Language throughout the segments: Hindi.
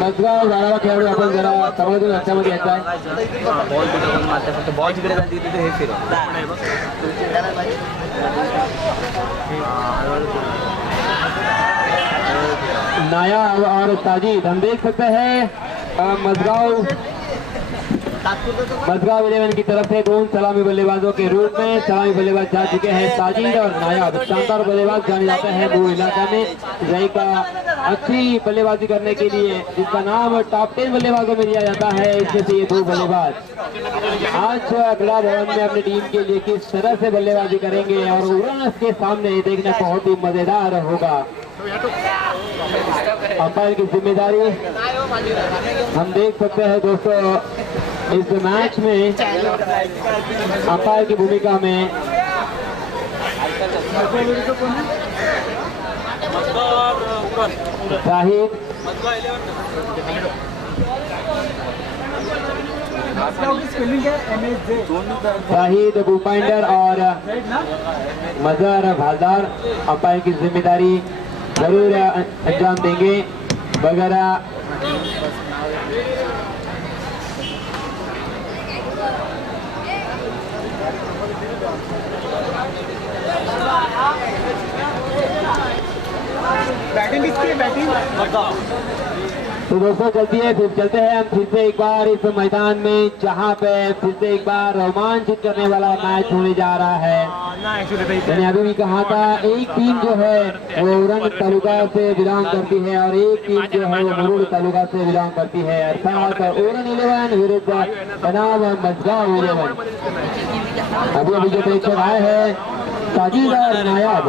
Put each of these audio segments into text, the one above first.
मजगाव झाडावा खेळाडू आपण जरा समोरून लक्षामध्ये घ्यायचा आहे. बॉल कुठे मारते फक्त बॉल जिकडे जाते तिथे हे फिरव. नायाब और साजिद हम देख सकते हैं मजगाव 11 की तरफ से दोनों सलामी बल्लेबाजों के रूप में सलामी बल्लेबाज जा चुके हैं साजिद और नायाब. शानदार बल्लेबाज जाने जाते हैं वो इलाका में जयका अच्छी बल्लेबाजी करने के लिए जिसका नाम टॉप 10 बल्लेबाजों में दिया जाता है. इसमें से ये दो बल्लेबाज आज क्रीड़ा भवन में अपनी टीम के लिए किस तरह से बल्लेबाजी करेंगे और उड़न के सामने देखना बहुत ही मजेदार होगा. अंपायर की जिम्मेदारी हम देख सकते हैं दोस्तों इस मैच में अंपायर की भूमिका में शाहिद बुपाइंडर और मजहर भालदार अंपायर की जिम्मेदारी जरूर अंजाम देंगे. वगैरह बैटिंग किसकी है? बैटिंग तो दोस्तों चलती है फिर चलते हैं हम फिर से एक बार इस मैदान में जहां पे फिर से एक बार रोमांचित करने वाला मैच होने जा रहा है. मैंने अभी भी कहा था एक टीम जो है वो उड़न तालुका से बिलोंग करती है और एक टीम जो है वो मुरुड़ तालुका से बिलोंग करती है. अर्थात उड़न 11 विरुद्ध बनाम मजगाव 11. अभी जो प्रेक्षक आए हैं साजिद और नायाब.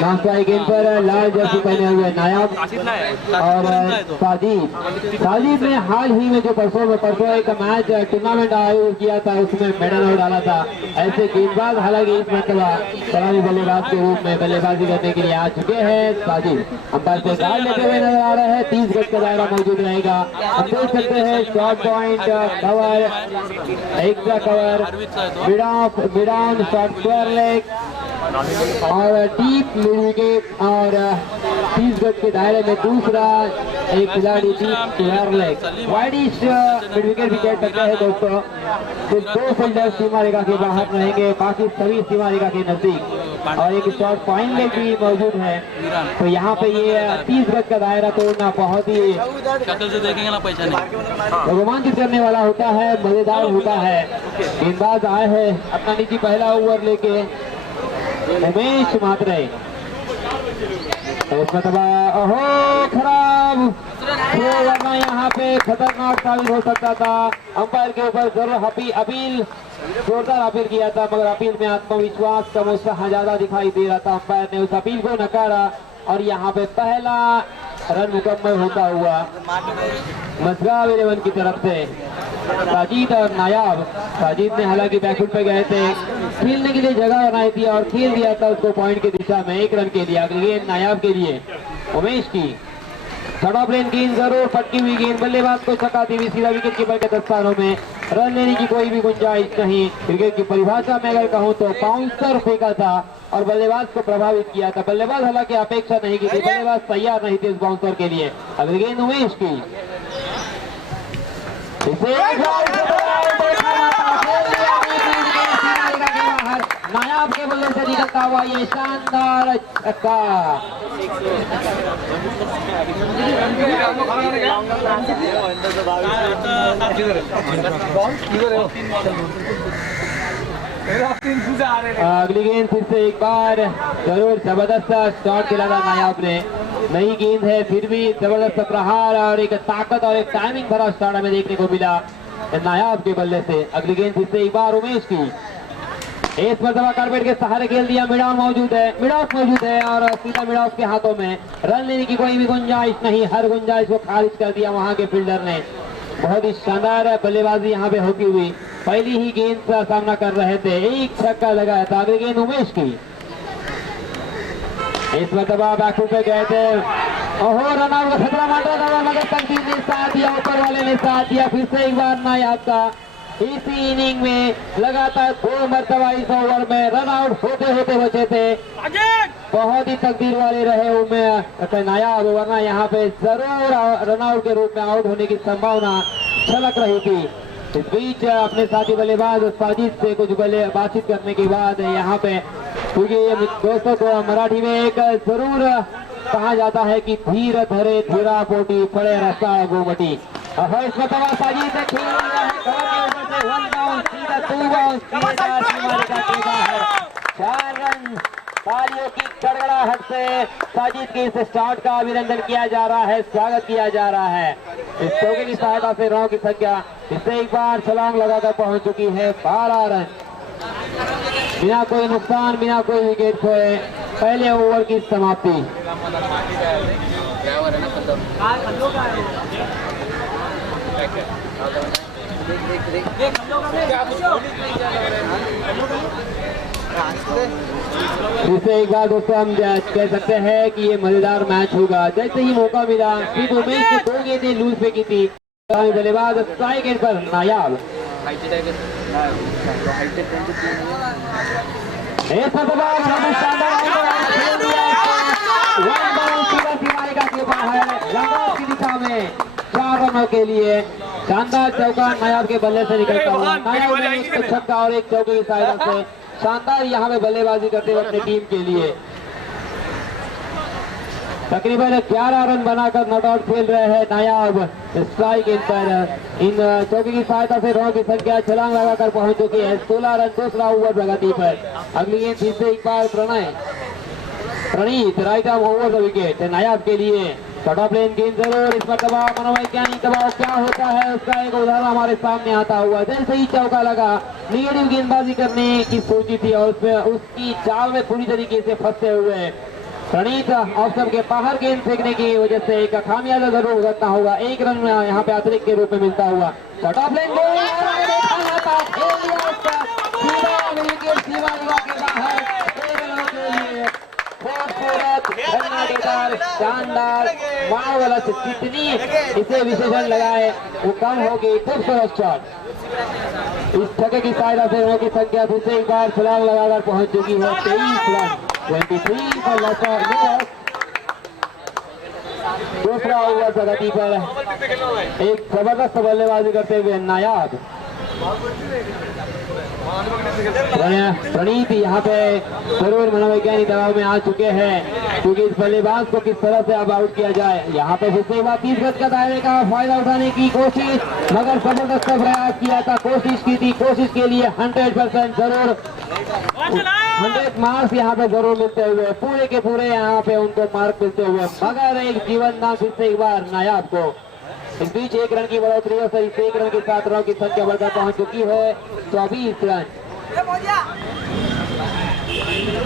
नाश्ता गेंद पर लाल जर्सी पहने हुए नायाब और साजिद ने हाल ही में जो परसों एक मैच टूर्नामेंट आयोजित किया था उसमें मेडल डाला था. ऐसे गेंदबाज हालांकि इस मरतबा सलामी बल्लेबाज के रूप में बल्लेबाजी करने के लिए आ चुके हैं साजिद. अंपायर से गाल लेते हुए नजर आ रहे हैं. 30 गज का दायरा मौजूद रहेगा. हम देख सकते हैं short point cover extra cover mid on short square leg और डीप मिड विकेट और 30 गज के दायरे में दूसरा एक खिलाड़ी deep square leg wideish mid wicket wicket करते हैं दोस्तों. तो दो फील्डर सीमा रेखा के बाहर रहेंगे बाकी सभी सीमा रेखा के नजदीक और एक शॉर्ट पॉइंट लेग भी मौजूद है. तो यहाँ पे ये 30 गज का दायरा तोड़ना बहुत ही देखेंगे ना पैसा रोमांचित करने वाला होता है मजेदार होता है. गेंदबाज आए हैं अपना निजी पहला ओवर लेके उमेश मात्रे. इस मरतबा ओहो खराब वरना यहाँ पे खतरनाक साबित हो सकता था. अंपायर के ऊपर जरूर अपील जोरदार अपील किया था मगर अपील में आत्मविश्वास का मुस्ताह ज्यादा दिखाई दे रहा था. अंपायर ने उस अपील को नकारा और यहाँ पे पहला रन मुकम्मल होता हुआ मजगाव 11 की तरफ से साजिद और नायाब. साजिद ने हालांकि बैकफुट पे गए थे खेलने के लिए जगह बनाई थी और खेल दिया था उसको पॉइंट की दिशा में. 1 रन के लिए अगली गेंद नायाब के लिए उमेश की थर्ड प्लेन गेंद जरूर पटकी हुई गेंद बल्लेबाज को चकाती हुई सीधा विकेट कीपर के दस्तानों में. रन लेने की कोई भी गुंजाइश नहीं. क्रिकेट की परिभाषा में अगर कहूं तो बाउंसर फेंका था और बल्लेबाज को प्रभावित किया था. बल्लेबाज हालांकि अपेक्षा नहीं की थी बल्लेबाज तैयार नहीं थे इस बाउंसर के लिए. अगली गेंद उमेश की नायाब के बल्ले से निकलता हुआ ये शानदार छक्का. अगली गेंद फिर से एक बार जरूर जबरदस्त शॉट खेला था नायाब ने. नई गेंद है फिर भी जबरदस्त प्रहार और एक ताकत और एक टाइमिंग भरा शॉट हमें देखने को मिला नायाब के बल्ले से. अगली गेंद फिर से एक बार उमेश की. इस मरतबा कारपेट के सहारे खेल दिया. मिड ऑफ मौजूद है और सीधा मिड ऑफ के हाथों में. रन लेने की कोई भी गुंजाइश नहीं. हर गुंजाइश को खारिज कर दिया वहां के फील्डर ने. बहुत ही शानदार बल्लेबाजी यहाँ पे होती हुई पहली ही गेंद का सामना कर रहे थे. एक छक्का लगाया था. अगली गेंद उमेश की. इस मरतबा बैकफुट पे गए थे. ओहो रन आउट का खतरा मारा था मगर तकदीर ने साथ दिया. ऊपर वाले ने साथ दिया. फिर से एक बार नायाब का इसी इनिंग में लगातार 2 मरतबा इस ओवर में रन आउट होते होते बचे थे. बहुत ही तकदीर वाले रहे उनमें नायाब, वरना यहाँ पे जरूर रनआउट के रूप में आउट होने की संभावना छलक रही थी। इस बीच अपने साथी बल्लेबाज साजिद से कुछ बातचीत करने के बाद यहाँ पे, क्योंकि दोस्तों को मराठी में एक जरूर कहा जाता है कि धीर धरे धीरा पोटी पड़े रास्ता गोमटी। इस मतलब साजिद ने खेल दिया है घर के ऊपर से 1 बाउंस, सीधा 2 बाउंस, सीधा 4 रन। तालियों की गड़गड़ाहट से साजिद के इस स्टार्ट का अभिनंदन किया जा रहा है, स्वागत किया जा रहा है। इस चौके की सहायता से रनों की संख्या इससे एक बार छलांग लगाकर पहुंच चुकी है 12 रन, बिना कोई नुकसान, बिना कोई विकेट खोए। पहले ओवर की समाप्ति। इससे एक बार दोस्तों हम कह सकते हैं कि ये मजेदार मैच होगा। जैसे ही मौका मिला, सिर्फ उमेश ने 2 गेंदें लूज फेंकी थी, बल्लेबाज स्ट्राइक एंड पर नायाब। की दिशा में 4 रनों के लिए शानदार चौका नायाब के बल्ले से निकलता हुआ। नायाब ने एक छक्का और एक चौके की सहायता से शानदार यहाँ पे बल्लेबाजी करते हुए अपनी टीम के लिए तकरीबन 11 रन बनाकर नॉट आउट खेल रहे हैं नायाब। स्ट्राइक इन पर इन चौके की सहायता से रनों की संख्या छलांग लगाकर पहुंच चुकी है 16 रन। दूसरा ओवर प्रगति पर। अगली गेंद फिर से एक बार Praneeth right arm over the wicket Nayab के लिए। कटऑफ लेन गेंद जरूर, इस पर दबाव, मनोवैज्ञानिक दबाव क्या होता है उसका एक उदाहरण हमारे सामने आता हुआ। जैसे ही चौका लगा, निगेटिव गेंदबाजी करने की सोची थी और उसमें उसकी चाल में पूरी तरीके से फंसे हुए प्रणीत ऑप्शन के बाहर गेंद फेंकने की वजह से एक खामियाजा जरूर भुगतना होगा। 1 रन यहाँ पे अतिरिक्त के रूप में मिलता हुआ। कटऑफ लेन शानदार मार्वलस, कितनी इसे विशेषण लगाए वो कम होगी। खूबसूरत शॉट। इस छक्के की सहायता से रनों की संख्या फिर से एक बार छलांग लगाकर पहुंच चुकी है 23 रन। 23 पर लॉस। दूसरा ओवर प्रगति पर एक जबरदस्त बल्लेबाजी करते हुए नायाब। प्रणीत यहाँ पे जरूर मनोवैज्ञानिक दबाव में आ चुके हैं, क्योंकि इस बल्लेबाज को किस तरह से अब आउट किया जाए। यहाँ पे फिर से एक बार 30 गज का दायरे का फायदा उठाने की कोशिश, मगर जबरदस्त प्रयास किया था, कोशिश की थी। कोशिश के लिए 100% जरूर 100 मार्क्स यहाँ पे जरूर मिलते हुए, पूरे के पूरे यहाँ पे उनको मार्क मिलते हुए, मगर एक जीवन दान फिर से एक बार नायाब को। इस बीच 1 रन की बढ़ोतरी और 1 रन के साथ रनों की संख्या बढ़कर पहुंच चुकी है 24 रन।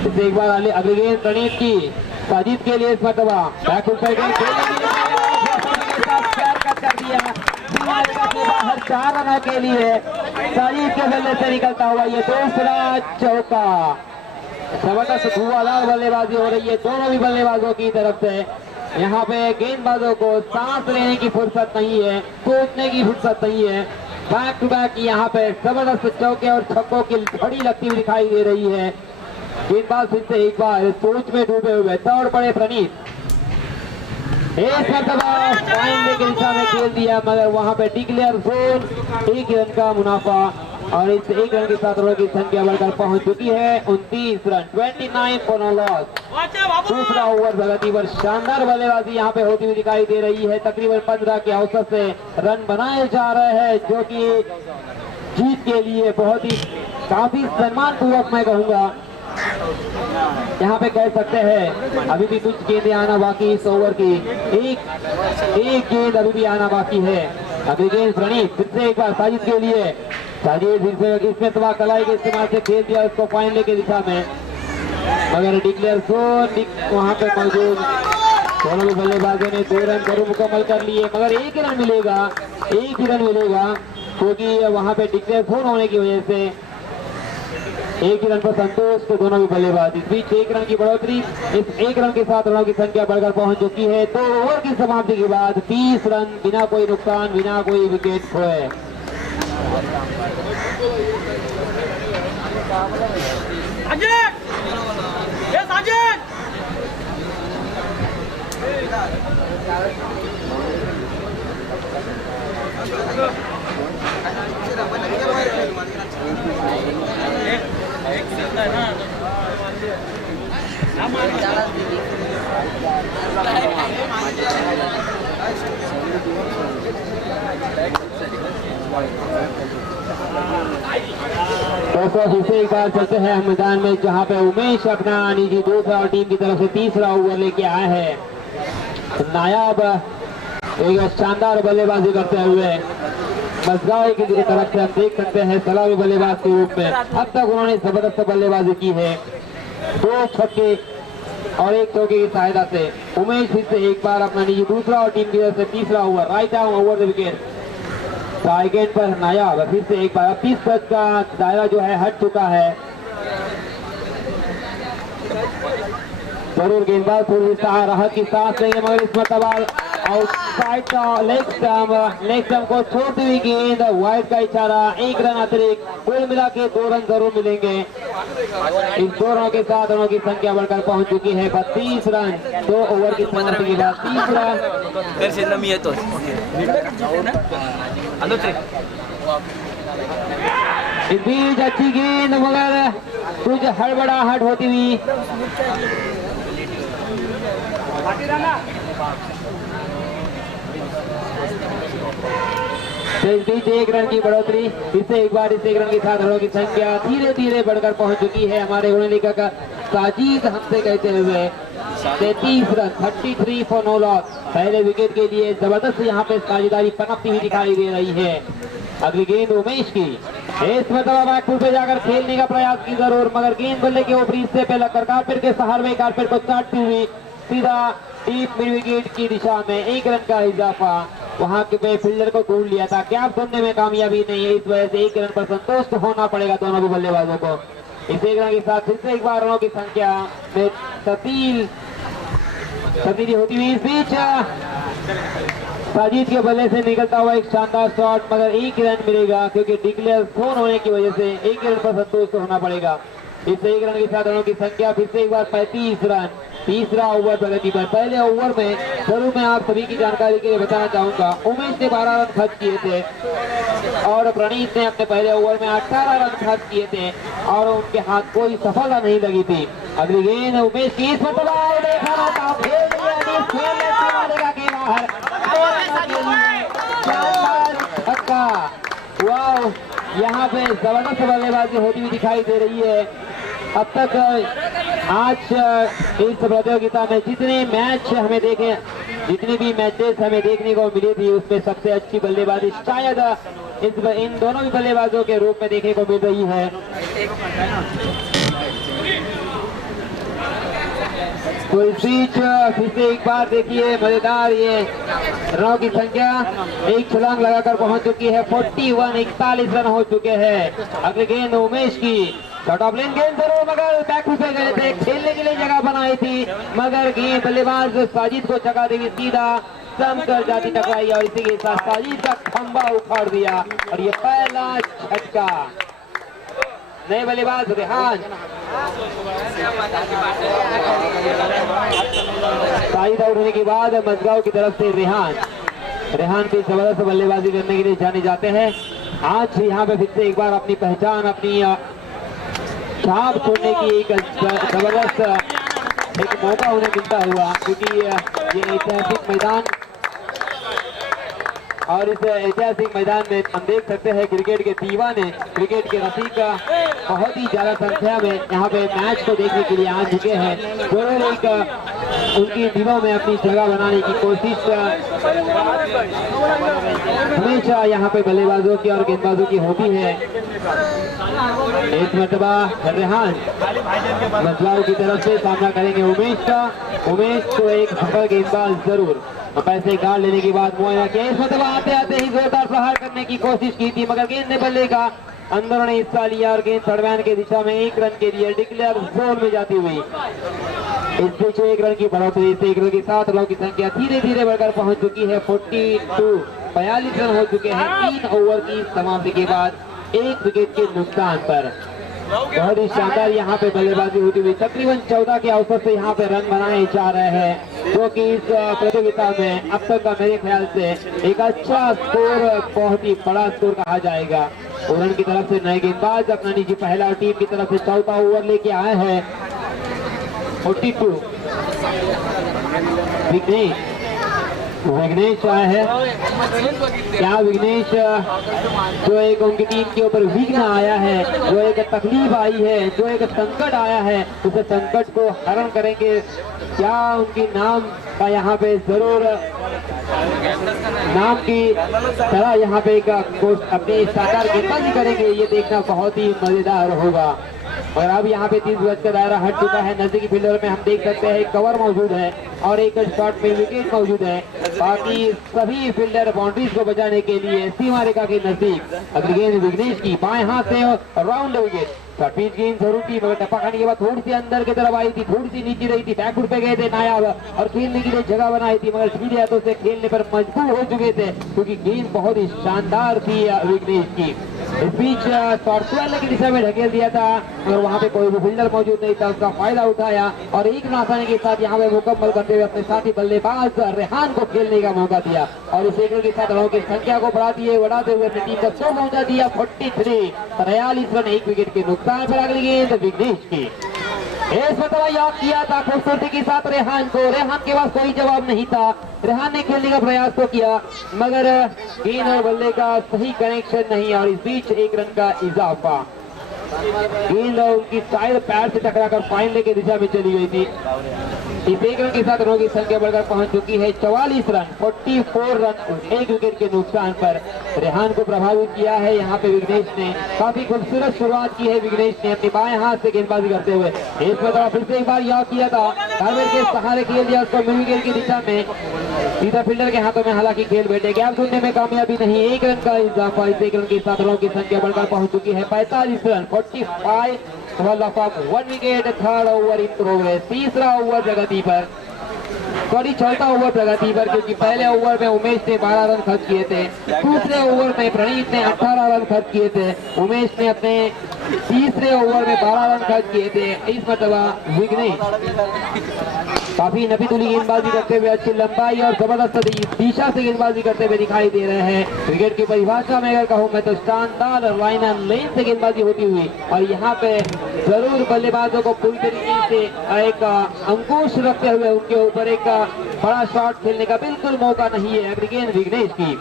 इसे एक बार अगली गेंद प्रणीत की साजिद के लिए इस मरतबा बैक ऊपर गेंद कर दिया बाहर 4 रनों के लिए साजिद के बल्ले से निकलता हुआ ये दूसरा चौका। जबरदस्त धुआंधार बल्लेबाजी हो रही है दोनों भी बल्लेबाजों की तरफ से। यहाँ पे गेंदबाजों को सांस लेने की फुर्सत नहीं है, सोचने की फुर्सत नहीं है। बैक टू बैक यहाँ पे जबरदस्त चौके और छक्कों की झड़ी लगती हुई दिखाई दे रही है। गेंदबाज फिर से एक बार सोच में डूबे हुए दौड़ पड़े प्रणीत। एक फाइनल की दिशा में खेल दिया, मगर वहां पे डिक्लेयर जोन 1 रन का मुनाफा और इस 1 रन के साथ रनों की संख्या बढ़कर पहुंच चुकी है 29 रन। 29 for no loss. दूसरा ओवर प्रगति पर शानदार बल्लेबाजी यहाँ पे होती हुई दिखाई दे रही है। तकरीबन 15 के औसत से रन बनाए जा रहे हैं, जो कि जीत के लिए बहुत ही काफी सम्मानपूर्वक मैं कहूंगा यहाँ पे कह सकते हैं। अभी भी कुछ गेंदें आना बाकी इस ओवर की, एक गेंद अभी भी आना बाकी है। अभी गेंद प्रणीत फिर से एक बार साजिद के लिए, साजिद फिर से इसमें तबाह कलाई के इस्तेमाल से खेल दिया उसको फाइनल की दिशा में, मगर डिक्लेयर जोन वहां पे मौजूद। दोनों भी बल्लेबाजों ने 2 रन जरूर मुकम्मल कर लिए, मगर 1 रन मिलेगा, 1 ही रन मिलेगा, क्योंकि वहां पे डिक्लेयर जोन होने की वजह से 1 ही रन पर संतोष तो दोनों भी बल्लेबाज। इस बीच 1 रन की बढ़ोतरी, इस 1 रन के साथ रनों की संख्या बढ़कर पहुंच चुकी है 2 ओवर की समाप्ति के बाद 30 रन, बिना कोई नुकसान, बिना कोई विकेट खोए। दोस्तों फिर से एक बार चलते हैं मैदान में, जहां पे उमेश अपना निजी दूसरा और टीम की तरफ से तीसरा ओवर लेके आया है। नायाब एक शानदार बल्लेबाजी करते हुए मजगांव की तरफ से हम देख सकते हैं सलामी बल्लेबाज के रूप में अब तक उन्होंने जबरदस्त बल्लेबाजी की है। 2 छक्के और 1 चौके की सहायता से उमेश फिर से एक बार अपना निजी दूसरा और टीम की तरफ से तीसरा over right arm over the wicket. Target पर नायाब फिर से एक बार 30 गज का दायरा जो है हट चुका है। जरूर गेंदबाज थोड़ी राहत की सांस लेंगे, मगर इस मरतबा आउटसाइड का लेग स्टंप को छोड़ती हुई गेंद, वाइड का इशारा, 1 रन अतिरिक्त, कुल मिला के 2 रन जरूर मिलेंगे। इस 2 रनों के साथ रनों की संख्या बढ़कर पहुंच चुकी है 32 रन। 2 ओवर की समाप्ति के बाद 30 रन। इस बीच अच्छी गेंद, मगर कुछ हड़बड़ाहट होती हुई बीच 1 रन की बढ़ोतरी। इससे एक बार इस 1 रन के साथ रनों की संख्या धीरे धीरे बढ़कर पहुंच चुकी है। हमारे उड़ने का साजिद हमसे कहते हुए 33 रन 33 फॉर नो लॉस। पहले विकेट के लिए जबरदस्त यहाँ पे साझेदारी पनपती हुई दिखाई दे रही है। अगली गेंद उमेश की, इस मतलब बैकफुट पे जाकर खेलने का प्रयास की जरूर, मगर गेंद बल्ले के ऊपरी हिस्से पे लगकर कारपेट के सहारे में कारपेट को चाटती हुई सीधा डीप मिड विकेट की दिशा में 1 रन का इजाफा। वहां के फील्डर को ढूंढ लिया था, कैप सुनने में कामयाबी नहीं है, इस वजह से 1 रन पर संतुष्ट होना पड़ेगा दोनों भी बल्लेबाजों को। इस 1 रन के साथ फिर से एक बार रनों की संख्या में तब्दीली होती हुई। इस बीच साजिद के बल्ले से निकलता हुआ एक शानदार शॉट, मगर 1 रन मिलेगा क्योंकि डिक्लेयर फोन होने की वजह से 1 रन पर संतुष्ट होना पड़ेगा। इस 1 रन के साथ रनों की संख्या फिर से एक बार 35 रन। तीसरा ओवर प्रगति पर। पहले ओवर में जरूर मैं आप सभी की जानकारी के लिए बताना चाहूंगा, उमेश ने 12 रन खर्च किए थे और प्रणीत ने अपने पहले ओवर में 18 रन खर्च किए थे और उनके हाथ कोई सफलता नहीं लगी थी। अगली गेंद उमेश की, इस वाह, यहाँ पे जबरदस्त बल्लेबाजी होती हुई दिखाई दे रही है। अब तक आज इस प्रतियोगिता में जितने मैच हमें देखे, जितने भी मैचेस हमें देखने को मिली थी, उसमें सबसे अच्छी बल्लेबाजी शायद इन दोनों भी बल्लेबाजों के रूप में देखने को मिल रही है। तो इस बीच फिर से एक बार देखिए मजेदार ये रनों की संख्या एक छलांग लगाकर पहुंच चुकी है 41 रन हो चुके हैं। अगली गेंद उमेश की, शॉट ऑफ लेन गेंद जरूर, मगर बैकफुट पे गए थे, खेलने के लिए जगह बनाई थी, मगर गेंद बल्लेबाज साजिद को चका देगी, सीधा स्टंप कर जाती टकराई और इसी के साथ साजिद का खंबा उखाड़ दिया और ये पहला झटका। नए बल्लेबाज रेहान, साजिद आउट होने के बाद मजगांव की तरफ से रेहान भी जबरदस्त बल्लेबाजी करने के लिए जाने जाते हैं। आज यहाँ पे फिर से एक बार अपनी पहचान, अपनी छाप छोड़ने की एक जबरदस्त एक मौका उन्हें मिलता हुआ, क्योंकि ये ऐतिहासिक मैदान और इस ऐतिहासिक मैदान में हम देख सकते हैं क्रिकेट के दीवाने, क्रिकेट के रसिक बहुत ही ज्यादा संख्या में यहाँ पे मैच को देखने के लिए आ चुके हैं। जरूर एक उनकी दिलों में अपनी जगह बनाने की कोशिश हमेशा यहाँ पे बल्लेबाजों की और गेंदबाजों की होती है। एक मरतबा रेहान मजगांव की तरफ से सामना करेंगे उमेश का। उमेश को एक सफल गेंदबाज जरूर पैसे गाड़ लेने के बाद मुआयना किया, इस मतलब आते आते ही जोरदार प्रहार करने की कोशिश की थी, मगर गेंद ने बल्ले का अंदर ने हिस्सा लिया और गेंद थर्ड मैन के दिशा में 1 रन के लिए डिक्लेयर जोन में जाती हुई। इस बीच 1 रन की बढ़ोतरी, 1 रन के साथ रनों की संख्या धीरे धीरे बढ़कर पहुंच चुकी है 42 रन हो चुके हैं 3 ओवर की समाप्ति के बाद 1 विकेट के नुकसान पर। बहुत ही शानदार यहाँ पे बल्लेबाजी होती हुई तकरीबन 14 के अवसर से यहाँ पे रन बनाए जा रहे हैं, जो कि इस प्रतियोगिता में अब तक का मेरे ख्याल से एक अच्छा स्कोर, बहुत ही बड़ा स्कोर कहा जाएगा। ओरन की तरफ से नए गेंदबाज अपना निजी पहला और टीम की तरफ से चौथा ओवर लेके आए हैं 42। विघ्नेश आए हैं। क्या विघ्नेश जो एक उनकी टीम के ऊपर विघ्न आया है, जो एक तकलीफ आई है, जो एक संकट आया है, उस संकट को हरण करेंगे? क्या उनकी नाम का यहाँ पे जरूर नाम की तरह यहाँ पे अपनी शानदार गेंदबाजी करेंगे? ये देखना बहुत ही मजेदार होगा। और अब यहाँ पे 30 गज का दायरा हट चुका है। नजदीकी फील्डर में हम देख सकते हैं कवर मौजूद है और एक शॉट में विकेट मौजूद है। बाकी सभी फील्डर बाउंड्रीज को बचाने के लिए सीमा रेखा के नजदीक। अगली गेंद विघ्नेश की बाएं हाथ से राउंड विकेट। पिच गेंद जरूर थी, मगर टप्पा खाने के बाद थोड़ी सी अंदर की तरफ आई थी, थोड़ी सी नीचे रही थी, बैकफुट पे गए थे नायाब और खेलने के लिए जगह बनाई थी, मगर सीधे हाथों से खेलने पर मजबूर हो चुके थे क्योंकि गेंद बहुत ही शानदार थी विघ्नेश की। इस बीच शॉट की दिशा में ढकेल दिया था और वहां पे कोई भी फील्डर मौजूद नहीं था, उसका फायदा उठाया और एक रन आसानी के साथ यहाँ पे मुकम्मल करते हुए अपने साथी बल्लेबाज रेहान को खेलने का मौका दिया और इस एक रन के साथ रनों की संख्या को बढ़ाते हुए अपनी टीम को 100 पहुंचा दिया। 43 43 रन, 1 विकेट के नुकसान पर अगली गेंद विघ्नेश की। इस मतलब याद किया था खूबसूरती के साथ रेहान को। रेहान के पास कोई जवाब नहीं था, रेहान ने खेलने का प्रयास तो किया मगर गेंद और बल्ले का सही कनेक्शन नहीं और इस बीच 1 रन का इजाफा। गेंद उनकी शायद पैर से टकराकर फाइनल की दिशा में चली गई थी। इस 1 रन के साथ रनों की संख्या बढ़कर पहुंच चुकी है 44 रन, 44 रन, 1 विकेट के नुकसान पर। रेहान को प्रभावित किया है यहाँ पे विघ्नेश ने। काफी खूबसूरत शुरुआत की है विघ्नेश ने अपने बाएं हाथ से गेंदबाजी करते हुए। इस पर फिर से एक बार याद किया था, कार्वेर के सहारे खेल दिया उसको मिड विकेट की दिशा में, सीधा फील्डर के हाथों में हालांकि खेल बैठे, गैप ढूंढने में कामयाबी नहीं। 1 रन का इजाफा। इस 1 रन के साथ रनों की संख्या बढ़कर पहुंच चुकी है 45 run, 45 1 wicket. Third over in progress, तीसरा ओवर प्रगति पर, चौथा ओवर प्रगति पर, क्योंकि पहले ओवर में उमेश ने 12 रन खर्च किए थे, दूसरे ओवर में प्रणीत ने 18 रन खर्च किए थे, उमेश ने अपने तीसरे ओवर में 12 रन खर्च किए थे। इस मरतबा विघ्नेश काफी नफीतुली गेंदबाजी करते हुए, अच्छी लंबाई और जबरदस्त दिशा से गेंदबाजी करते हुए दिखाई दे रहे हैं। क्रिकेट की परिभाषा में अगर कहूँ मैं तो शानदार लाइन एंड लेन से गेंदबाजी होती हुई और यहाँ पे जरूर बल्लेबाजों को पूरी तरीके से एक अंकुश रखते हुए उनके ऊपर एक बड़ा शॉट खेलने का बिल्कुल मौका नहीं है। अगली गेंद विघ्नेश की।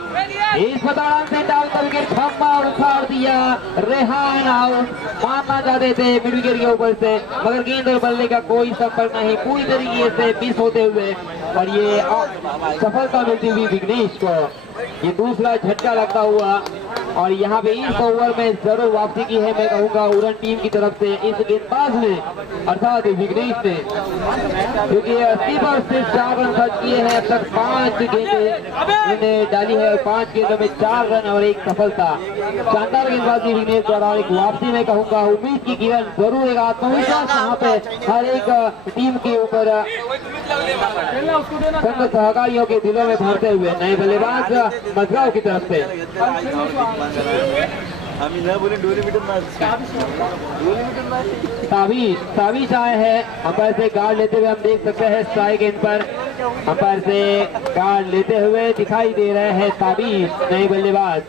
इस मैदान से डालता विकेट खम्मा और उखाड़ दिया। रेहान आउट मारना चाहते थे मिड विकेट के ऊपर से, मगर गेंद और बल्ले का कोई संपर्क नहीं, पूरी तरीके से मिस होते हुए और ये सफलता मिलती हुई विघ्नेश को। ये दूसरा झटका लगता हुआ और यहाँ पे इस ओवर में जरूर वापसी की है मैं कहूँगा उड़न टीम की तरफ से इस गेंदबाज ने अर्थात विघ्नेश ने, क्योंकि 80 पर सिर्फ 4 रन खर्च किए हैं। अब तक 5 गेंदें डाली है और 5 गेंदों में 4 रन और 1 सफलता। शानदार गेंदबाजी विघ्नेश द्वारा। एक वापसी में कहूँगा उम्मीद की किरण, जरूर एक आत्मविश्वास यहाँ पे हर एक टीम के ऊपर संघ सहकारियों के दिलों में भरते हुए नए बल्लेबाज मजगांव की तरफ से ताबीज आए हैं। अंपायर से गार्ड लेते हुए हम देख सकते हैं स्ट्राइक गेंद पर अंपायर से गार्ड लेते हुए दिखाई दे रहे हैं ताबीज नए बल्लेबाज।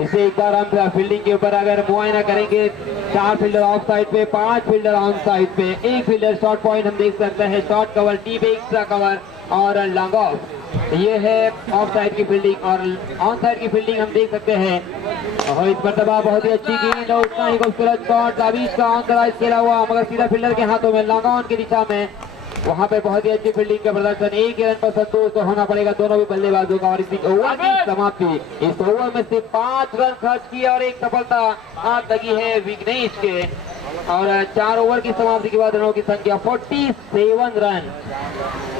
इसे एक बार हम फील्डिंग के ऊपर अगर मुआयना करेंगे, 4 फील्डर ऑफ साइड पे, 5 फील्डर ऑन साइड पे, 1 फील्डर शॉर्ट पॉइंट हम देख सकते हैं, शॉर्ट कवर, टी पे एक्स्ट्रा कवर और लॉन्ग ऑफ। ये है ऑफ साइड की फील्डिंग और ऑन साइड की फील्डिंग हम देख सकते हैं। और इस मरतबा बहुत ही अच्छी गेंद और उतना ही खूबसूरत शॉट ताबीज का ऑन द राइट खेला हुआ, मगर सीधा फील्डर के हाथों में लॉन्ग ऑन की दिशा में। वहां पे बहुत ही अच्छी फील्डिंग का प्रदर्शन। 1 रन पर संतोष तो होना पड़ेगा दोनों भी बल्लेबाजों का। और इस ओवर की समाप्ति, इस ओवर में से 5 रन खर्च किया और 1 सफलता हाथ लगी है विघ्नेश के। और 4 ओवर की समाप्ति के बाद रनों की संख्या 47 रन।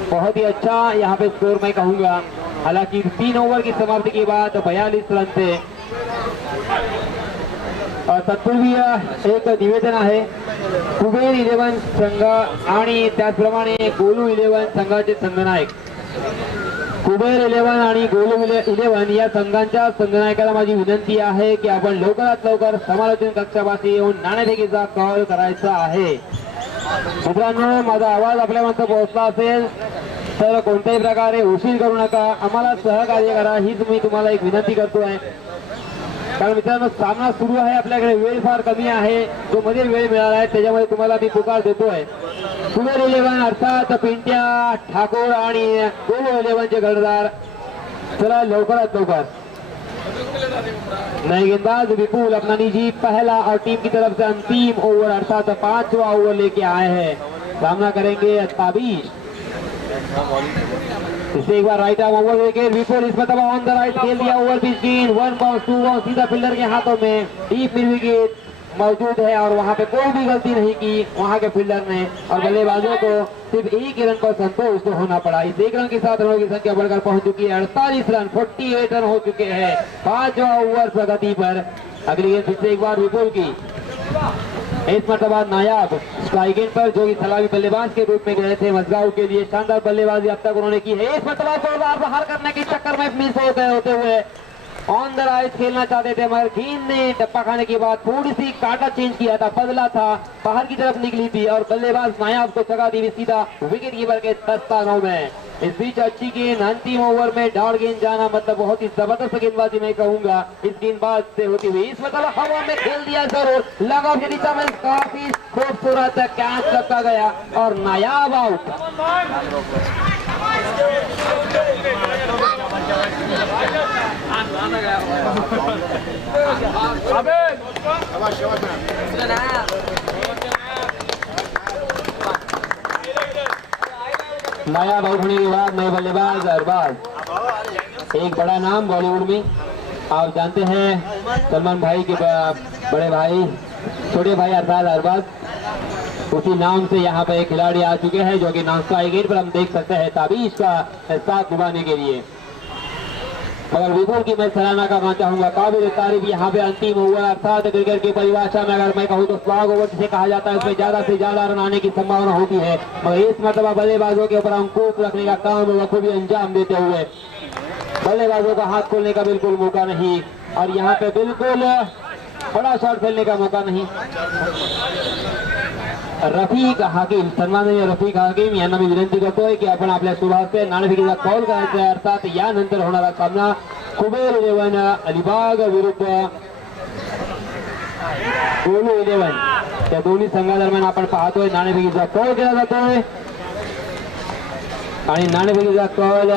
बहुत ही अच्छा यहाँ पे स्कोर मैं कहूंगा। हालांकि 3 ओवर की समाप्ति के बाद 42 रन थे। और तत्पूर्वी एक निवेदन आहे, कुबेर 11 संघ आणि त्याचप्रमाणे गोलू 11 संघाचे संघनायक कुबेर 11 आणि गोलू 11 या संघांच्या संघनायकाला माझी विनंती आहे की आपण लवकरात लवकर समालोचन कक्षापाशी येऊन नाणेफेकीचा कॉल करायचा आहे. मित्रांनो, माझा आवाज आपल्यापर्यंत पोहोचला असेल तर कोणत्याही प्रकारे उशीर करू नका, आम्हाला सहकार्य करा हीच मी तुम्हाला एक विनंती करतोय. कारण मित्रांनो, सामना सुरू आहे, आपल्याकडे वेळ फार कमी आहे, जो मध्ये वेळ मिळाला आहे त्याच्यामुळे तुम्हाला मी पुकार देतोय. कुबेर 11 अर्थात पिंट्या ठाकोर आणि गोलू 11 चे कर्णधार, चला लवकरात लवकर. नए गेंदबाज विपुल अपना निजी पहला और टीम की तरफ से अंतिम ओवर अर्थात 5वां ओवर लेके आए हैं. सामना करेंगे ताबीश. इसे एक बार राइट आर्म ओवर विकेट विपुल इस मतलब ऑन द राइट खेल दिया ओवर पिच गेंद 1 बाउंस 2 बाउंस सीधा फील्डर के हाथों में. डीप मिड विकेट मौजूद है और वहां पे कोई भी गलती नहीं की वहां के फील्डर ने और बल्लेबाजों को सिर्फ एक रन पर संतुष्ट होना पड़ा. इस एक रन के साथ रनों की संख्या बढ़कर पहुंच चुकी है 48 रन. 48 रन हो चुके हैं 5वां ओवर प्रगति पर. अगली गेंद फिर से एक बार विपुल की, इस मरतबा नायाब स्ट्राइक एंड पर जो कि सलामी बल्लेबाज के रूप में गए थे मजगांव के लिए. शानदार बल्लेबाजी अब तक उन्होंने की है. इस मरतबा जोरदार बाहर करने के चक्कर में मिस होते हुए ऑन द राइट खेलना चाहते थे मगर गेंद ने टप्पा खाने के बाद थोड़ी सी काटा चेंज किया था, बदला था, बाहर की तरफ निकली थी और बल्लेबाज नायाब को जगह दी सीधा विकेट कीपर के दस्तानों में. इस बीच अच्छी गेंद अंतिम ओवर में डाउन गेंद जाना मतलब बहुत ही जबरदस्त गेंदबाजी मैं कहूंगा इस गेंदबाज से होती हुई. इस मतलब हवा में खेल दिया जरूर, लगाव की दिशा में काफी खूबसूरत कैच रखा गया और नायाब आउट. नायाब आउट होने के बाद नए बल्लेबाज अरबाज, एक बड़ा नाम बॉलीवुड में, आप जानते हैं सलमान भाई के बड़े भाई छोटे भाई अरबाज अरबाज, उसी नाम से यहाँ पे एक खिलाड़ी आ चुके हैं जो कि नाश्ता गेट पर हम देख सकते हैं ताबीश का साथ निभाने के लिए. मगर विपुल की मैं सराहना करना चाहूंगा, काबिल तारीफ यहाँ पे अंतिम ओवर अर्थात क्रिकेट की परिभाषा में अगर मैं कहूँ तो स्लॉग ओवर जिसे कहा जाता है उसमें ज्यादा से ज्यादा रन आने की संभावना होती है. मगर इस मरतबा बल्लेबाजों के ऊपर अंकुश रखने का काम बखूबी अंजाम देते हुए बल्लेबाजों का हाथ खोलने का बिल्कुल मौका नहीं और यहाँ पे बिल्कुल बड़ा शॉट खेलने का मौका नहीं. रफीक हाकिम, सन्माननीय रफीक हाकिम यांना मी विनंती करतोय की आपण आपल्या सुरुवात नाणेफेकीचा कॉल करायचा आहे. अर्थात यानंतर होणारा सामना कुबेर 11 अलिबाग विरुद्ध गोलू 11 त्या दोन्ही संघादरम्यान आपण पाहतोय नाणेफेकीचा कॉल केला जातोय आणि नाणेफेकीचा कॉल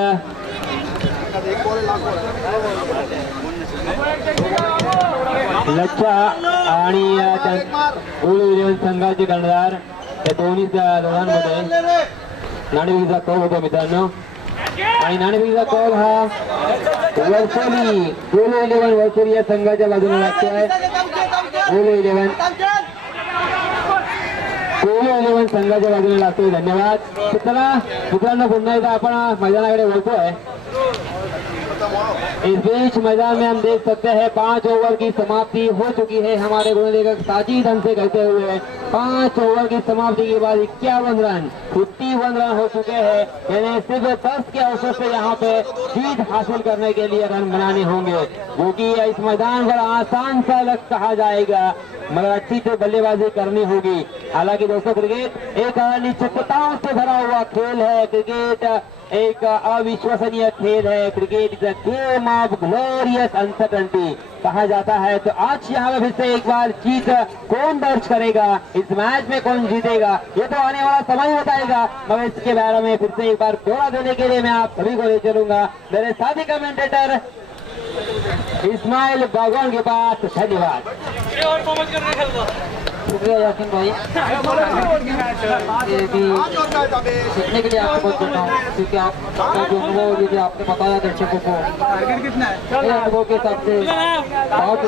लच्छा आणि गोलू 11 संघाचे कर्णधार या दोन्ही दोघांमध्ये नाणेफेकीचा कॉल होतो मित्रांनो. आणि नाणेफेकीचा कॉल हा वर्सोली गोलू 11 वर्सोली या संघाच्या बाजूने लागतोय. गोलू 11 संघाच्या बाजूने लागतोय. धन्यवाद. चला मित्रांनो, पुन्हा एकदा आपण मैदानाकडे वळतोय. इस बीच मैदान में हम देख सकते हैं 5 ओवर की समाप्ति हो चुकी है. हमारे गुणलेखक साजिद हमसे कहते हुए 5 ओवर की समाप्ति के बाद 51 रन 51 रन हो चुके हैं. यानी सिर्फ 10 के अवसर से यहाँ पे जीत हासिल करने के लिए रन बनाने होंगे जो कि इस मैदान पर आसान सा लक्ष्य कहा जाएगा मगर अच्छी से बल्लेबाजी करनी होगी. हालांकि दोस्तों, क्रिकेट एक अनिश्चितताओं से भरा हुआ खेल है. क्रिकेट एक अविश्वसनीय खेल है. Cricket is a game of glorious uncertainty कहा जाता है. तो आज यहाँ पे फिर से एक बार जीत कौन दर्ज करेगा, इस मैच में कौन जीतेगा, ये तो आने वाला समय बताएगा. मगर इसके बारे में फिर से एक बार ब्यौरा देने के लिए मैं आप सभी को ले चलूंगा मेरे साथी कमेंटेटर इस्माइल बागवान के पास. धन्यवाद. शुक्रिया यासीन भाई, ये भी सीखने के लिए आपको बहुत देता हूँ क्योंकि आपका जो अनुभव ये आपने बताया दर्शकों को मेरे अनुभव के हिसाब से बहुत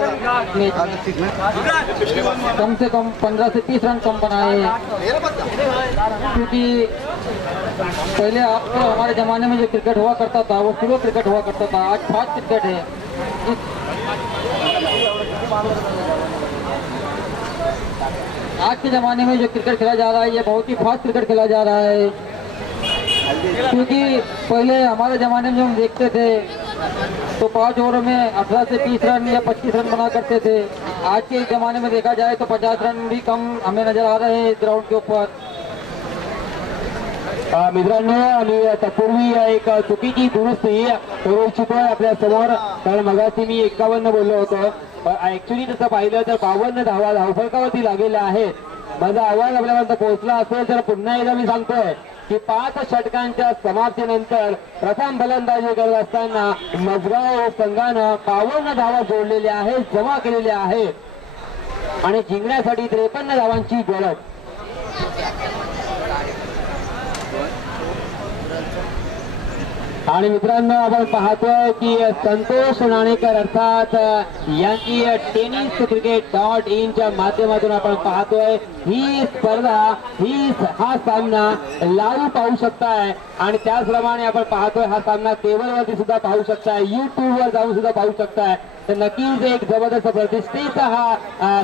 कम से कम 15 से 30 रन कम बनाए क्योंकि पहले आपके हमारे ज़माने में जो क्रिकेट हुआ करता था वो स्लो क्रिकेट हुआ करता था. आज फास्ट क्रिकेट है. आज के ज़माने में जो क्रिकेट खेला जा रहा है ये बहुत ही फास्ट क्रिकेट खेला जा रहा है. क्योंकि पहले हमारे ज़माने में हम देखते थे तो 5 ओवर में 18 से 20 रन या 25 रन बना करते थे। आज के ज़माने में देखा जाए तो 50 रन भी कम हमें नज़र आ रहे हैं ग्राउंड के ऊपर। मित्रांनो, आम्ही तत्पूर्वी एक चुकीची दुरुस्ती करू इच्छितो आपल्या समोर, कारण मगाशी मी 51 बोललो होतो, ऍक्च्युली तसं पाहिलं तर 52 धावा धावफलकावरती लागलेल्या आहेत. माझा आवाज आपल्यापर्यंत पोहोचला असेल तर पुन्हा एकदा मी सांगतोय की 5 षटकांच्या समाप्तीनंतर प्रथम फलंदाजी करत असताना मजगाव संघानं 52 धावा जोडलेल्या आहेत, जमा केलेल्या आहेत आणि जिंकण्यासाठी 53 धावांची गरज. आणि मित्रांनो, आपण पाहतोय की संतोष नाणेकर अर्थात यांची tennis.in च्या माध्यमातून आपण पाहतोय ही स्पर्धा, हा सामना लाईव्ह पाहू शकताय आणि त्याचप्रमाणे आपण पाहतोय हा सामना केबलवरती सुद्धा पाहू शकताय, युट्यूब वर जाऊन सुद्धा पाहू शकताय. तर नक्कीच एक जबरदस्त प्रतिष्ठेचा हा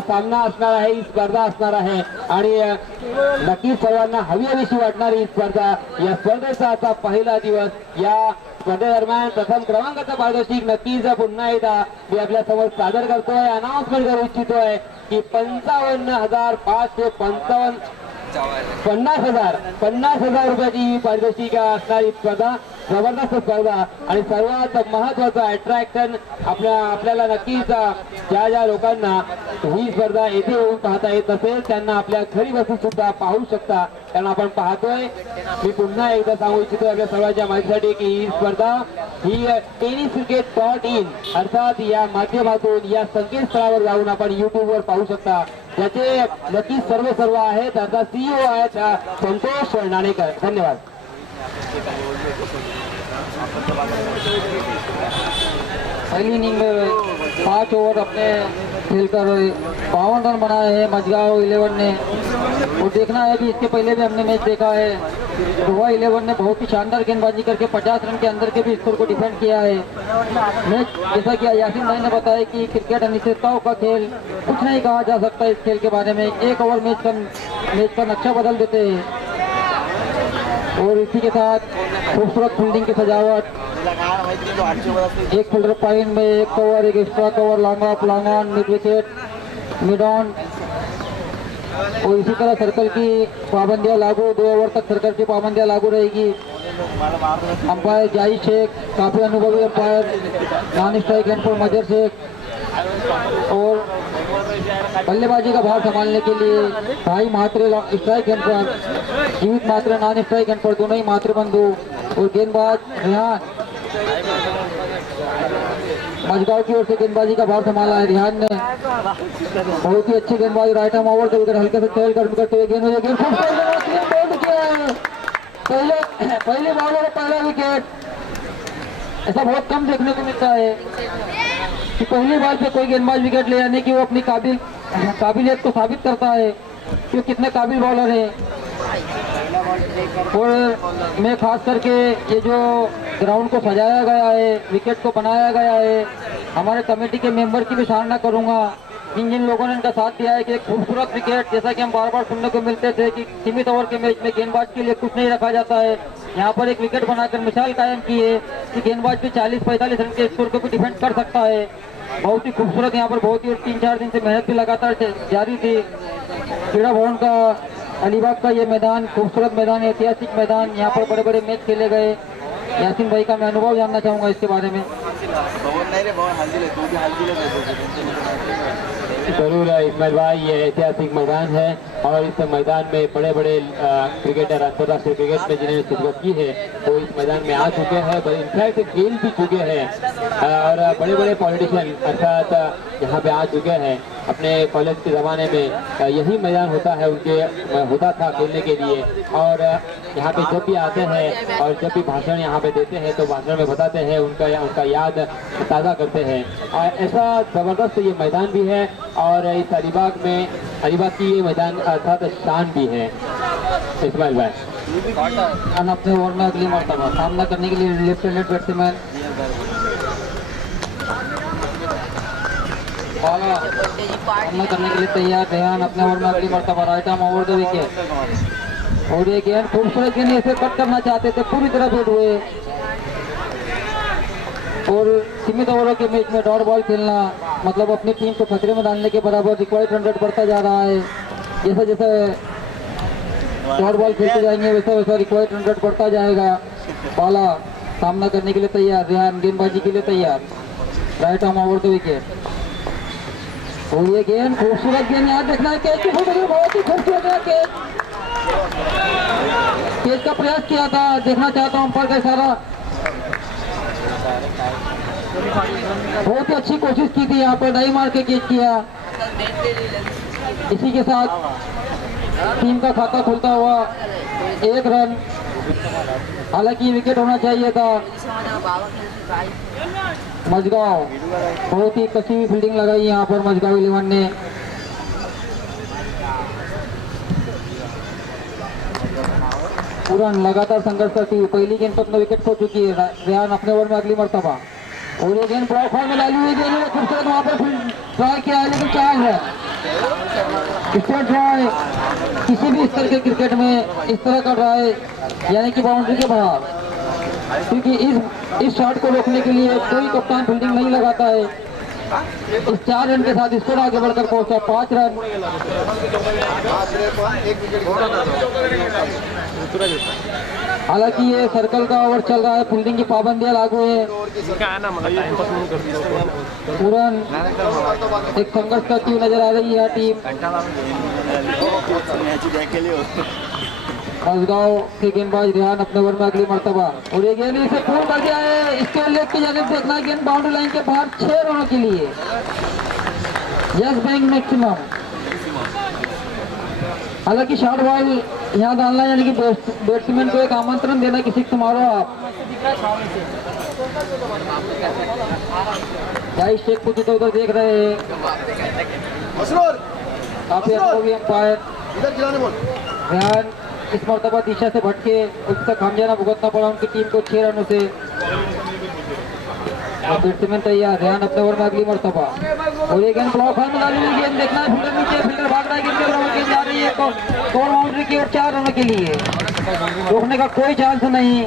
सामना असणार आहे, ही स्पर्धा असणार आहे आणि नक्कीच सर्वांना हवीशी वाटणारी ही स्पर्धा. या स्पर्धेचा आता पहिला दिवस, या स्पर्धेदरम्यान प्रथम क्रमांकाचा पारितोषिक नक्कीच पुन्हा एकदा मी आपल्या समोर सादर करतोय, अनाउन्समेंट करू इच्छितोय की 55,555 50,000 रुपयाची पारितोषिक असणारी स्पर्धा, जबरदस्त स्पर्धा. आणि सर्वात महत्वाचं अट्रॅक्शन आपल्याला नक्कीच ज्या लोकांना ही स्पर्धा येथे येऊन पाहता येत असेल त्यांना आपल्या घरी बसून सुद्धा पाहू शकता. कारण आपण पाहतोय, मी पुन्हा एकदा सांगू इच्छितो आपल्या सर्वांच्या माहितीसाठी की ही स्पर्धा ही tennis.in अर्थात या माध्यमातून या संकेतस्थळावर जाऊन आपण युट्यूबवर पाहू शकता, ज्याचे नक्कीच सर्व आहेत. आता CEO आहेत संतोष नाणेकर. धन्यवाद. पहली इनिंग में 5 ओवर अपने खेलकर 52 रन बनाए हैं मजगांव 11 ने। और देखना है कि इसके पहले भी हमने मैच देखा है, गोवा 11 ने बहुत ही शानदार गेंदबाजी करके 50 रन के अंदर के भी स्कोर को डिफेंड किया है। मैच जैसा कि यासीन भाई ने बताया कि क्रिकेट अनिश्चितताओं का खेल, कुछ नहीं कहा जा सकता इस खेल के बारे में। 1 ओवर मैच का नक्शा बदल देते हैं और इसी के साथ खूबसूरत फील्डिंग की सजावट, एक फील्डर पॉइंट में 1 कवर, एक extra cover, long off, long on, mid wicket, mid on और इसी तरह सर्कल की पाबंदियां लागू, 2 ओवर तक सर्कल की पाबंदियां लागू रहेगी। अंपायर जाई शेख काफी अनुभवी अंपायर, नॉन स्ट्राइक एंड पर मजर शेख और बल्लेबाजी का भार संभालने के लिए भाई मात्रे स्ट्राइक एंड पर, जीवित मात्रे नॉन स्ट्राइक एंड पर, दोनों ही मात्रे बंधु और गेंदबाज रिहान। मजगांव की ओर से गेंदबाजी का भार संभाला है रिहान ने, बहुत ही अच्छी गेंदबाजी, राइट आर्म ओवर के विकेट हल्के से चल करते हुए गेंद किया है। पहले बॉलर का पहला विकेट, ऐसा बहुत कम देखने को मिलता है कि पहली बॉल पे कोई गेंदबाज विकेट ले आने की वो अपनी काबिलियत को साबित करता है कि वो कितने काबिल बॉलर है। और मैं खास करके ये जो ग्राउंड को सजाया गया है, विकेट को बनाया गया है, हमारे कमेटी के मेंबर की भी सराहना करूंगा जिन लोगों ने इनका साथ दिया है कि एक खूबसूरत विकेट, जैसा कि हम बार बार सुनने को मिलते थे कि सीमित ओवर के मैच में गेंदबाज के लिए कुछ नहीं रखा जाता है, यहाँ पर एक विकेट बनाकर मिसाल कायम की है कि गेंदबाज भी 40-45 रन के स्कोर को भी डिफेंड कर सकता है। बहुत ही खूबसूरत यहाँ पर, बहुत ही 3-4 दिन से मेहनत भी लगातार जारी थी। क्रीड़ा भवन का अलीबाग का ये मैदान खूबसूरत मैदान, ऐतिहासिक मैदान, यहाँ पर बड़े बड़े मैच खेले गए। यासीन भाई का मैं अनुभव जानना चाहूँगा इसके बारे में। जरूर इस्माइल भाई, ये ऐतिहासिक मैदान है और इस मैदान में बड़े बड़े क्रिकेटर अंतर्राष्ट्रीय क्रिकेट में जिन्होंने शिरकत की है वो इस मैदान में आ चुके हैं, इनफैक्ट खेल भी चुके हैं और बड़े बड़े पॉलिटिशियन अर्थात यहाँ पे आ चुके हैं। अपने कॉलेज के ज़माने में यही मैदान होता था खेलने के लिए और यहाँ पे जब भी आते हैं और जब भी भाषण यहाँ पे देते हैं तो भाषण में बताते हैं, उनका याद ताज़ा करते हैं। और ऐसा ज़बरदस्त ये मैदान भी है और इस अलीबाग की ये मैदान अर्थात शान भी है। इस्माइल भाई अपने ओवर में अगली मरतबा सामना करने के लिए लेफ्ट हैंडेड बैट्समैन सामना करने के लिए तैयार। ध्यान अपने ओवर में अगली मरतबा right arm over the wicket. और ये गेंद खूबसूरत गेंद, इसे कट करना चाहते थे, पूरी तरह फेट हुए। और सीमित ओवरों के मैच में डॉट बॉल खेलना मतलब अपनी टीम को खतरे में डालने के बराबर। रिक्वायर्ड रन रेट बढ़ता जा रहा है, जैसे जैसे डॉट बॉल खेलते जाएंगे वैसा वैसा रिक्वायर्ड रन रेट बढ़ता जाएगा। बाला सामना करने के लिए तैयार, रेहान गेंदबाजी के लिए तैयार, right arm over the wicket. और ये गेंद खूबसूरत गेंद, यहाँ देखना है कैच की फोटो, बहुत ही खूबसूरत है कैच का प्रयास किया था, देखना चाहता हूँ अंपायर का इशारा। बहुत ही अच्छी कोशिश की थी यहाँ पर, डाई मार के कैच किया। इसी के साथ टीम का खाता खुलता हुआ 1 रन। हालांकि विकेट होना चाहिए था। मजगांव बहुत ही कसी हुई फील्डिंग लगाई यहाँ पर मजगांव 11 ने। पूरा लगातार संघर्ष करती हुई पहली गेंद पर अपना विकेट खो चुकी है रेहान अपने ओवर में अगली मरतबा। और ये गेंद ब्लॉक हॉल में डाली हुई गेंद, खूबसूरत वहां पर ट्राई किया है लेकिन चाल है स्टेट ट्राई। किसी भी स्तर के क्रिकेट में इस तरह का ट्राई यानी कि बाउंड्री के बाहर, क्योंकि इस शॉट को रोकने के लिए कोई कप्तान फील्डिंग नहीं लगाता है। इस 4 रन के साथ स्कोर आगे बढ़कर पहुंचा 5 रन। हालांकि ये सर्कल का ओवर चल रहा है, फील्डिंग की पाबंदियां लागू है। पूरन एक संघर्ष करती हुई नजर आ रही है टीम। मजगांव के गेंदबाज रेहान अपने ओवर में अगली मरतबा। और ये गेंद इसे पूर्ण कर दिया है, इसके लेग की जगह देखना, गेंद बाउंड्री लाइन के बाहर 6 रनों के लिए। Yes bank maximum. हालांकि शॉर्ट बॉल यहाँ डालना यानी कि बैट्समैन को एक आमंत्रण देना किसी को मारो आप। क्या शेख कुछ इधर उधर देख रहे हैं, काफी अनुभवी अंपायर। रेहान इस मरतबा दिशा से भटके, उसका खामियाजा भुगतना पड़ा उनकी टीम को 6 रनों से। बैट्समैन तैयार, रेहान अपने ओवर में अगली मरतबा। और ये गेंद ब्लॉक में डाली हुई गेंद, देखना है फील्डर नीचे, फील्डर भाग रहा है, गेंद जा रही है तो बाउंड्री की ओर 4 रनों के लिए। रोकने का कोई चांस नहीं।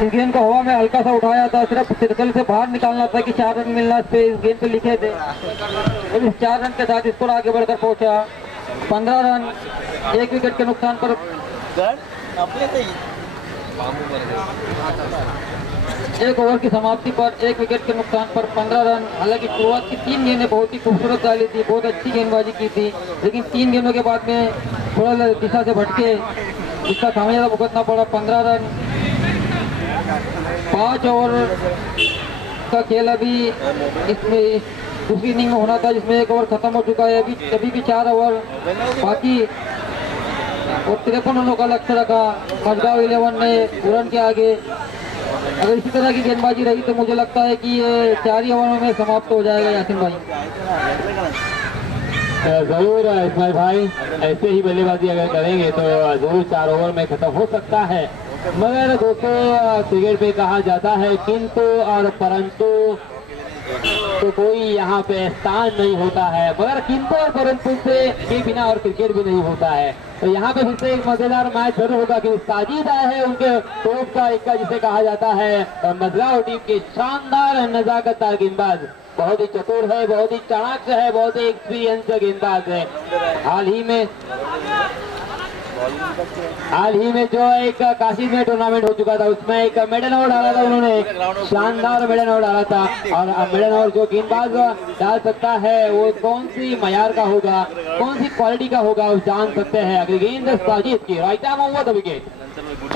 इस गेंद को हवा में हल्का सा उठाया था, सिर्फ सर्कल से बाहर निकालना था कि 4 रन मिलना, इस पे इस गेंद पे लिखे थे। और इस 4 रन के साथ स्कोर आगे बढ़कर पहुंचा 15 रन। 1 विकेट के नुकसान पर एक ओवर की समाप्ति पर 1 विकेट के नुकसान पर 15 रन। हालांकि शुरुआत की 3 गेंदें बहुत ही खूबसूरत डाली थी, बहुत अच्छी गेंदबाजी की थी, लेकिन 3 गेंदों के बाद में थोड़ा दिशा से भटके, इसका खामियाजा भुगतना पड़ा। 15 रन। 5 ओवर का खेल अभी इसमें दूसरी इनिंग में होना था, जिसमें 1 ओवर खत्म हो चुका है। अभी भी 4 ओवर बाकी और 53 रनों का लक्ष्य रखा मजगांव 11 ने पूरन के आगे। अगर इसी तरह की गेंदबाजी रही तो मुझे लगता है कि ये 4 ही ओवरों में समाप्त हो जाएगा। यासिन भाई जरूर इस्माइल भाई, ऐसे ही बल्लेबाजी अगर करेंगे तो जरूर 4 ओवर में खत्म हो सकता है। मगर दोस्तों क्रिकेट पे कहा जाता है किंतु और परंतु तो कोई यहाँ पे स्थान नहीं होता है, मगर किंतु और परंतु के बिना और क्रिकेट भी नहीं होता है। तो यहाँ पे फिर से एक मजेदार मैच जरूर होगा कि साजिद आए हैं उनके टॉप का इक्का जिसे कहा जाता है। मजगांव टीम के शानदार नजाकतदार गेंदबाज, बहुत ही चतुर है, बहुत ही चाणक्य है, बहुत ही एक्सपीरियंस गेंदबाज है। हाल ही में जो एक काशी में टूर्नामेंट हो चुका था उसमें एक मेडल ओवर डाला था उन्होंने, शानदार मेडल ओवर डाला था। और मेडल ओवर जो गेंदबाज डाल सकता है वो कौन सी मयार का होगा, कौन सी क्वालिटी का होगा वो जान सकते हैं। अगली गेंद साजिद की, right arm over the wicket.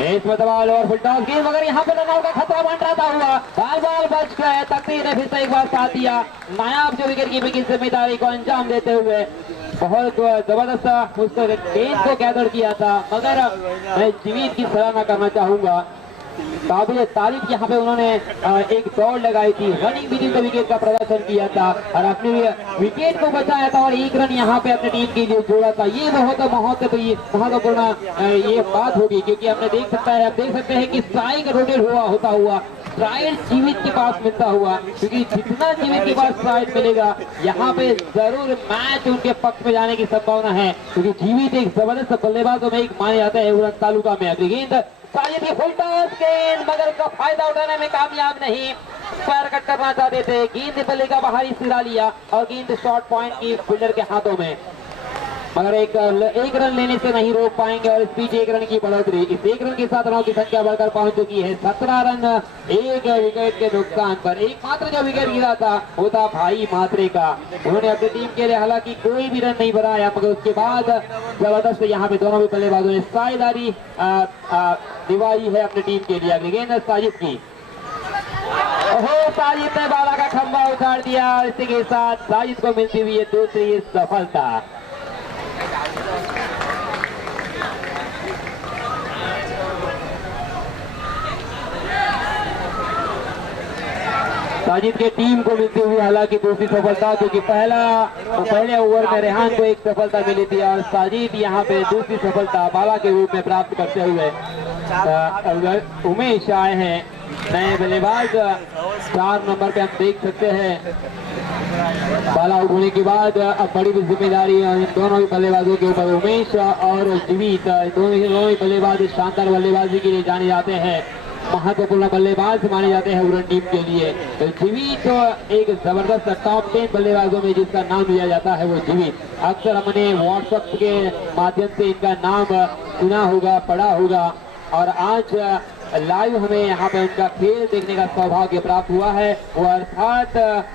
इस मतलब ओवर फुल टॉस गेंद, मगर यहाँ पे रनआउट का खतरा बन रहा हुआ, बाल बच गए। तकदीर ने फिर से एक बार साथ दिया, नायाब जो विकेट कीपिंग की जिम्मेदारी को अंजाम देते हुए बहुत जबरदस्त उसको गेंद को गैदर किया था। मगर मैं जीवित की सराहना करना चाहूंगा, काबिल तारीफ यहाँ पे उन्होंने एक दौड़ लगाई थी, रनिंग बिटवीन द विकेट का प्रदर्शन किया था और अपने विकेट को बचाया था और 1 रन यहाँ पे अपनी टीम के लिए जोड़ा था। ये बहुत महत्वपूर्ण ये बात होगी, क्योंकि हमने देख सकते हैं कि स्ट्राइक रोटेट होता हुआ स्ट्राइड जीवित के पास मिलता हुआ, क्योंकि जितना जीवित के पास स्ट्राइड मिलेगा यहाँ पे जरूर मैच उनके पक्ष में जाने की संभावना है, क्योंकि जीवित एक जबरदस्त बल्लेबाजों में एक माने जाता है उड़न तालुका में। अगली गेंद साजिद की फुल टॉस गेंद, मगर उसका फायदा उठाने में कामयाब नहीं, पैर कट करना चाहते थे, गेंद बल्ले का बाहरी सिरा लिया और गेंद शॉर्ट पॉइंट की फील्डर के हाथों में, मगर एक रन लेने से नहीं रोक पाएंगे और इस बीच 1 रन की बढ़ोतरी। इस 1 रन के साथ रनों की संख्या बढ़कर पहुंच चुकी है 17 रन 1 विकेट के नुकसान पर। एकमात्र जो विकेट गिरा था वो था भाई मात्रे का, उन्होंने अपनी टीम के लिए हालांकि कोई भी रन नहीं बनाया, मगर उसके बाद जबरदस्त यहाँ पे दोनों भी बल्लेबाजों ने साझेदारी दिवाई है अपनी टीम के लिए। अगली गेंद साजिद की, साजिद ने बाला का खंभा उखाड़ दिया, इसी के साथ साजिद को मिलती हुई है दूसरी सफलता। साजिद के टीम को मिलती हुई हालांकि दूसरी सफलता, क्योंकि पहले ओवर में रेहान को एक सफलता मिली थी और साजिद यहाँ पे दूसरी सफलता बाला के रूप में प्राप्त करते हुए उमेश आए हैं नए बल्लेबाज। 4 नंबर पे हम देख सकते हैं बाला आउट होने के बाद अब बड़ी जिम्मेदारी दोनों ही बल्लेबाजों के ऊपर, उमेश और जीवित दोनों ही बल्लेबाज शानदार बल्लेबाजी के लिए जाने जाते हैं, महत्वपूर्ण बल्लेबाज माने जाते हैं उड़न टीम के लिए। तो जीवित एक जबरदस्त टॉप 10 बल्लेबाजों में जिसका नाम लिया जाता है वो जीवित, अक्सर हमने व्हाट्सएप के माध्यम से इनका नाम सुना होगा, पढ़ा होगा, और आज लाइव हमें यहाँ पे उनका खेल देखने का सौभाग्य प्राप्त हुआ है, वो अर्थात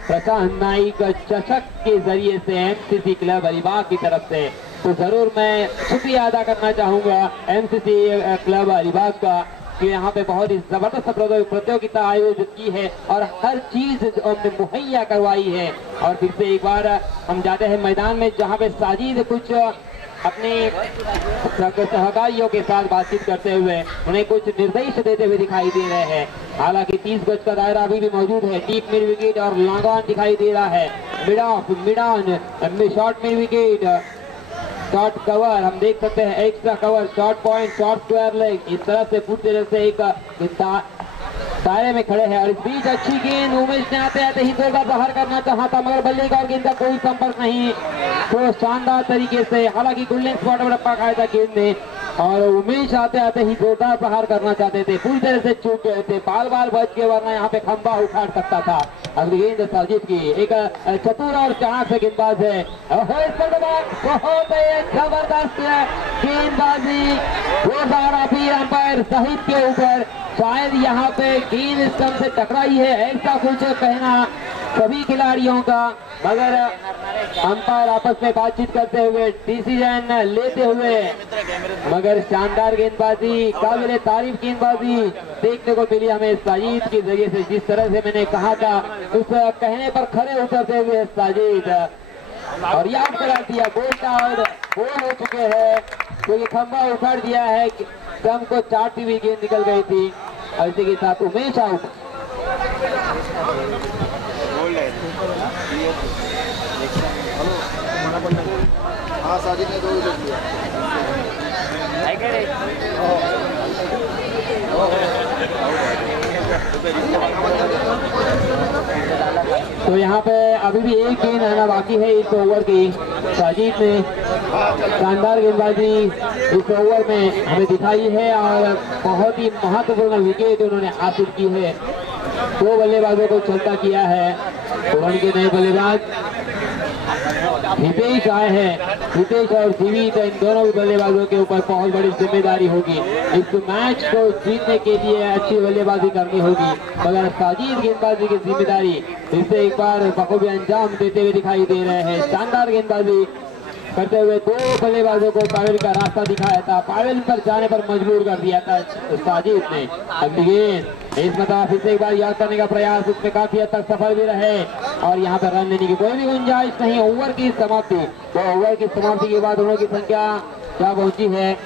प्रशांत नाइक चषक के जरिए से एमसीसी क्लब अलीबाग की तरफ से। तो जरूर मैं शुक्रिया अदा करना चाहूंगा एमसीसी क्लब अलीबाग का कि यहाँ पे बहुत ही जबरदस्त प्रतियोगिता आयोजित की है और हर चीज हमने मुहैया करवाई है। और फिर से एक बार हम जाते हैं मैदान में जहाँ पे साजिद कुछ अपने सहकारियों के साथ बातचीत करते हुए उन्हें कुछ निर्देश देते हुए दिखाई दे रहे हैं। हालांकि 30 गज का दायरा अभी भी मौजूद है, डीप मिड विकेट और लॉन्ग ऑन दिखाई दे रहा है, mid of mid on short mid wicket, short cover हम देख सकते हैं, extra cover, short point, short square leg, इस तरह से पूरी तरह से एक दायरे में खड़े हैं। और इस बीच अच्छी गेंद उमेश ने आते आते ही जोरदार बाहर करना चाहा था, मगर बल्ले का और गेंद का कोई संपर्क नहीं, तो शानदार तरीके से हालांकि गोल्डन स्पॉट पर रप्पा खाया था गेंद ने, और उमेश आते आते ही जोरदार प्रहार करना चाहते थे, पूरी तरह से चूक गए थे, बाल बच के, वरना यहाँ पे खंभा उखाड़ सकता था। अगली गेंद साजिद की, एक चतुर और चाणक से गेंदबाज है, बहुत जबरदस्त गेंदबाजी, जोरदार अपील अंपायर शहीद के ऊपर, शायद यहाँ पे गेंद स्टंप से टकराई है ऐसा कुछ कहना सभी खिलाड़ियों का, मगर अंपायर आपस में बातचीत करते हुए डिसीजन लेते हुए, मगर शानदार गेंदबाजी, काबिल तारीफ गेंदबाजी देखने को मिली हमें साजिद के जरिए से। जिस तरह से मैंने कहा था उस कहने पर खड़े उतरते हुए साजिद, और याद करा दिया गोल हो चुके हैं, क्योंकि खंभा उखाड़ दिया है, कम को 4 भी गेंद निकल गई थी, और इसी के साथ उमेश आउट। हाँ साजिद ने 2 विकेट लिया। तो यहाँ पे अभी भी एक गेंद आना बाकी है इस ओवर की। साजिद ने शानदार गेंदबाजी इस ओवर में हमें दिखाई है और बहुत ही महत्वपूर्ण विकेट उन्होंने हासिल की है। 2 बल्लेबाजों को चलता किया है, उनके नए बल्लेबाज हितेश आए हैं। हितेश और जीवित इन दोनों भी बल्लेबाजों के ऊपर बहुत बड़ी जिम्मेदारी होगी, इस मैच को जीतने के लिए अच्छी बल्लेबाजी करनी होगी, मगर साजिद गेंदबाजी की जिम्मेदारी इसे एक बार बखूबी अंजाम देते हुए दिखाई दे रहे हैं। शानदार गेंदबाजी करते हुए 2 बल्लेबाजों को पावेल का रास्ता दिखाया था, पावेल पर जाने पर मजबूर कर दिया था साजिद ने। अगली गेंद इस मतलब फिर से एक बार याद करने का प्रयास, उसमें काफी हद तक सफल भी रहे, और यहाँ पर रन लेने की कोई भी गुंजाइश नहीं। ओवर की समाप्ति, तो ओवर की समाप्ति के बाद रनों की संख्या क्या पहुंची है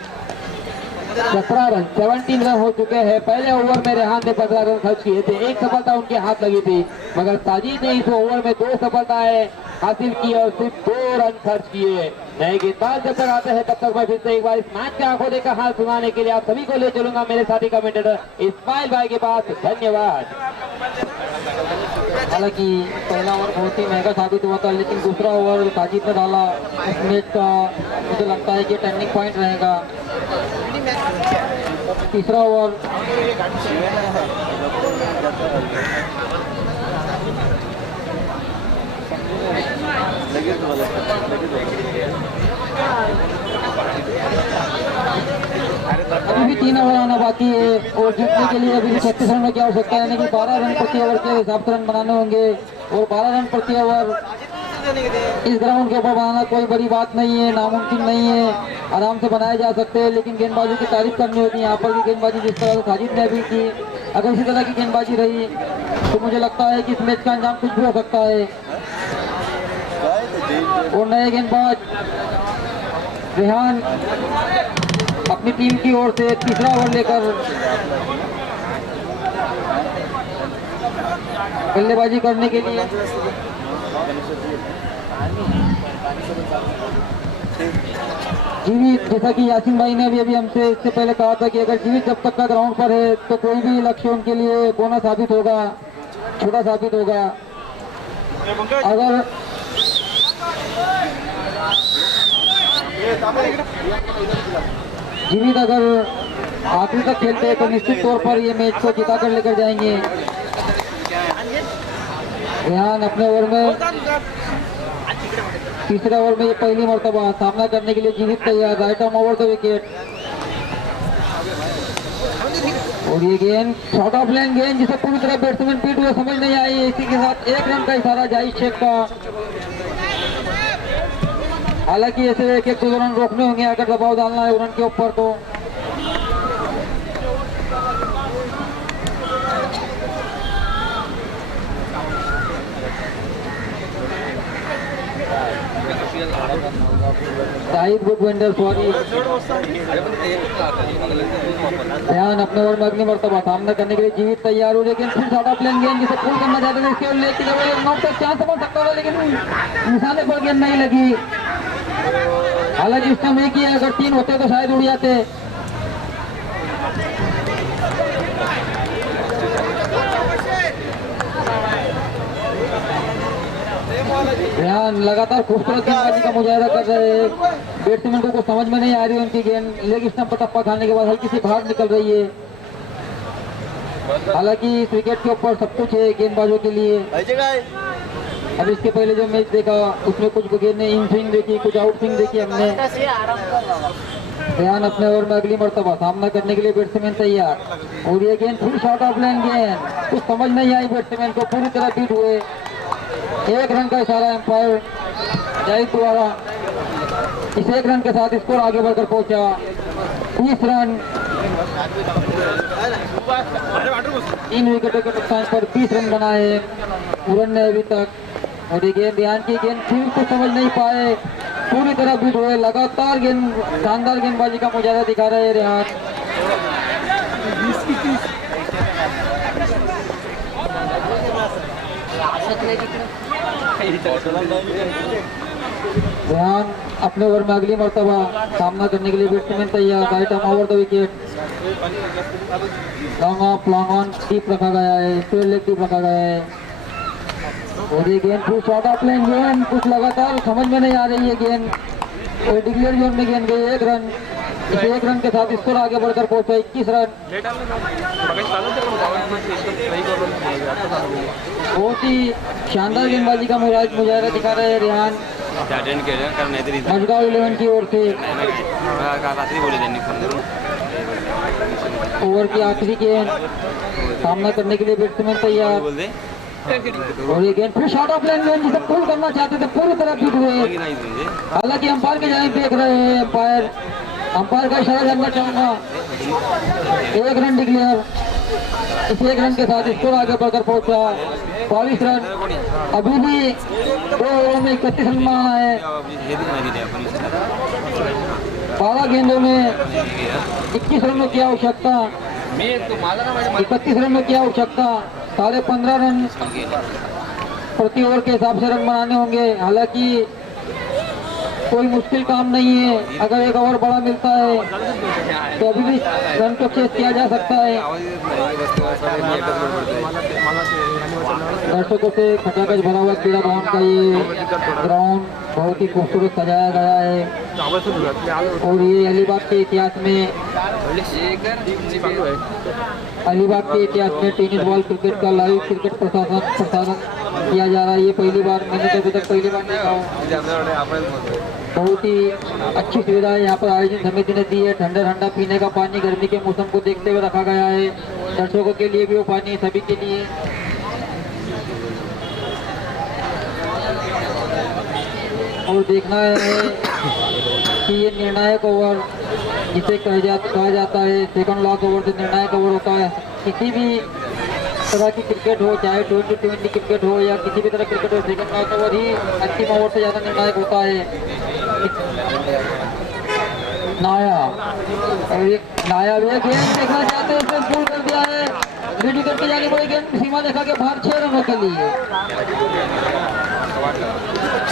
17 रन, 17 रन हो चुके हैं। पहले ओवर में रेहान ने 15 रन खर्च किए थे, एक सफलता उनके हाथ लगी थी, मगर साजिद ने इस ओवर में 2 सफलताएं हासिल किए और सिर्फ 2 रन खर्च किए। नए गेंदबाज जब तक आते हैं तब तक मैं फिर से एक बार इस मैच के आंखों देखा हाल सुनाने के लिए आप सभी को ले चलूंगा मेरे साथी कमेंटेटर इस्माइल भाई के पास। धन्यवाद। हालांकि पहला ओवर बहुत ही महंगा साबित हुआ था, लेकिन दूसरा ओवर साजिद ने डाला इस मैच का, मुझे लगता है कि टर्निंग पॉइंट रहेगा। तीसरा ओवर अभी भी 3 ओवर आना बाकी है और जीतने के लिए अभी 36 रन की आवश्यकता है, यानी कि 12 रन प्रति ओवर के हिसाब से रन बनाने होंगे और 12 रन प्रति ओवर इस ग्राउंड के ऊपर बनाना कोई बड़ी बात नहीं है, नामुमकिन नहीं है, आराम से बनाए जा सकते हैं। लेकिन गेंदबाजी की तारीफ करनी होती है। यहाँ पर भी गेंदबाजी जिस तरह से साजिद ने भी की, अगर इसी तरह की गेंदबाजी रही तो मुझे लगता है कि इस मैच का अंजाम कुछ भी हो सकता है। और नए गेंदबाज रेहान अपनी टीम की ओर से तीसरा ओवर लेकर बल्लेबाजी करने के लिए जीवित, जैसा कि यासीन भाई ने भी अभी हमसे इससे पहले कहा था कि अगर जीवित जब तक का ग्राउंड पर है तो कोई भी लक्ष्य उनके लिए कोना साबित होगा, छोटा साबित होगा। अगर जीवित अगर आखिरी तक खेलते हैं तो निश्चित तौर पर ये मैच को जिता कर लेकर जाएंगे। रेहान अपने ओवर में तीसरे ओवर में ये पहली मर्तबा सामना करने के लिए जीवित तैयार, right arm over the wicket. और ये गेंद शॉर्ट ऑफ लेन गेंद जिसे पूरी तरह बैट्समैन पीट हुए समझ नहीं आई। इसी के साथ 1 रन का इशारा जाहिद शेख का। हालांकि ऐसे 1-2 रन रोकने होंगे अगर दबाव डालना है रन के ऊपर तो। शाहिद बुकवेंडर सॉरी ध्यान अपने ओवर में अगली मर्तबा सामना करने के लिए जीवित तैयार हो, लेकिन फिर ज्यादा प्लेन गेंद जिसे पुल करना चाहते थे इसके लेकिन नॉक तक चांस बन सकता था, लेकिन निशाने पर गेंद नहीं लगी। हालांकि उस टाइम एक ही है, अगर 3 होते तो शायद उड़ जाते। ध्यान लगातार खूबसूरत गेंदबाजी का मुजाहिदा कर रहे हैं। बैट्समैन को कुछ समझ में नहीं आ रही उनकी गेंद, लेग स्टंप पर टप्पा खाने के बाद हल्की सी बाहर निकल रही है। हालांकि इस विकेट के ऊपर सब कुछ है गेंदबाजों के लिए। अब इसके पहले जो मैच देखा उसमें कुछ गेंदें इन स्विंग देखी, कुछ आउट स्विंग देखी हमने। ध्यान अपने ओवर में अगली मर्तबा सामना करने के लिए बैट्समैन तैयार। और ये गेंद फिर शॉर्ट ऑफ लेन गेंद, कुछ समझ नहीं आई बैट्समैन को, पूरी तरह बीट हुए। 1 रन का इशारा एम्पायर जाहिद द्वारा। इस 1 रन के साथ स्कोर आगे बढ़कर पहुंचा 30 रन। 3 विकेटों के नुकसान पर 20 रन बनाए पूरन ने अभी तक। और ये गेंद ध्यान की गेंद फिर कुछ समझ नहीं पाए, पूरी तरह बीट हुए। लगातार गेंद शानदार गेंदबाजी का मुजाहिदा दिखा रहे हैं रेहान। ध्यान अपने ओवर में अगली मर्तबा सामना करने के लिए बैट्समैन तैयार, right arm over the wicket. Long off long on deep रखा गया है, स्ट्रेट लेग डीप रखा गया है। और ये गेंद फिर शॉर्ट ऑफ लेन गेंद, कुछ लगातार समझ में नहीं आ रही है गेंद। और डिक्लेयर जोन में गेंद गई 1 रन। इस 1 रन के साथ स्कोर आगे बढ़कर पहुंचा 21 रन। बहुत ही शानदार गेंदबाजी का मुजाहिदा दिखा रहे हैं रेहान मजगांव 11 की ओर से। ओवर की आखिरी गेंद सामना करने के लिए बैट्समैन तैयार। और ये गेंद फिर शॉर्ट ऑफ लेन गेंद जिसे पुल करना चाहते थे, पूरी तरह बीट हुए। हालांकि अंपायर की जानिब देख रहे हैं, अंपायर का इशारा जानना चाहूंगा। 1 रन डिक्लेयर। इस 1 रन के साथ स्कोर आगे बढ़कर पहुंचा 22 रन। अभी भी 2 ओवरों में 31 रन बनाना है। 12 गेंदों में 21 रनों की आवश्यकता, 31 रनों की आवश्यकता। 15.5 रन प्रति ओवर के हिसाब से रन बनाने होंगे। हालांकि कोई मुश्किल काम नहीं है, अगर एक ओवर बड़ा मिलता है तो अभी भी रन को चेस किया जा सकता है। दर्शकों से खचाखच भरा हुआ क्रीड़ा भवन का ये ग्राउंड बहुत ही खूबसूरत सजाया गया है और ये अलीबाग के इतिहास में टेनिस बॉल क्रिकेट का लाइव क्रिकेट प्रसारण किया जा रहा है। ये पहली बार मैंने तो अभी तक पहली बार देखा हूँ। बहुत ही अच्छी सुविधा है यहाँ पर आयोजन समिति ने दी है। ठंडा ठंडा पीने का पानी गर्मी के मौसम को देखते हुए रखा गया है। दर्शकों के लिए भी वो पानी सभी के लिए। और देखना है कि ये निर्णायक ओवर जिसे कहा जाता है सेकंड लॉक ओवर जो निर्णायक ओवर होता है। किसी भी तरह की क्रिकेट हो, चाहे 20-20 क्रिकेट हो या किसी भी तरह क्रिकेट हो, सेकंड लॉक ओवर ही अंतिम ओवर से ज़्यादा निर्णायक होता है। नाया और एक नाया भी गेंद देखना चाहते हैं, उसने फुल कर दिया है। मिड विकेट की जाने पड़े गेंद सीमा देखा के बाहर 6 रनों के लिए।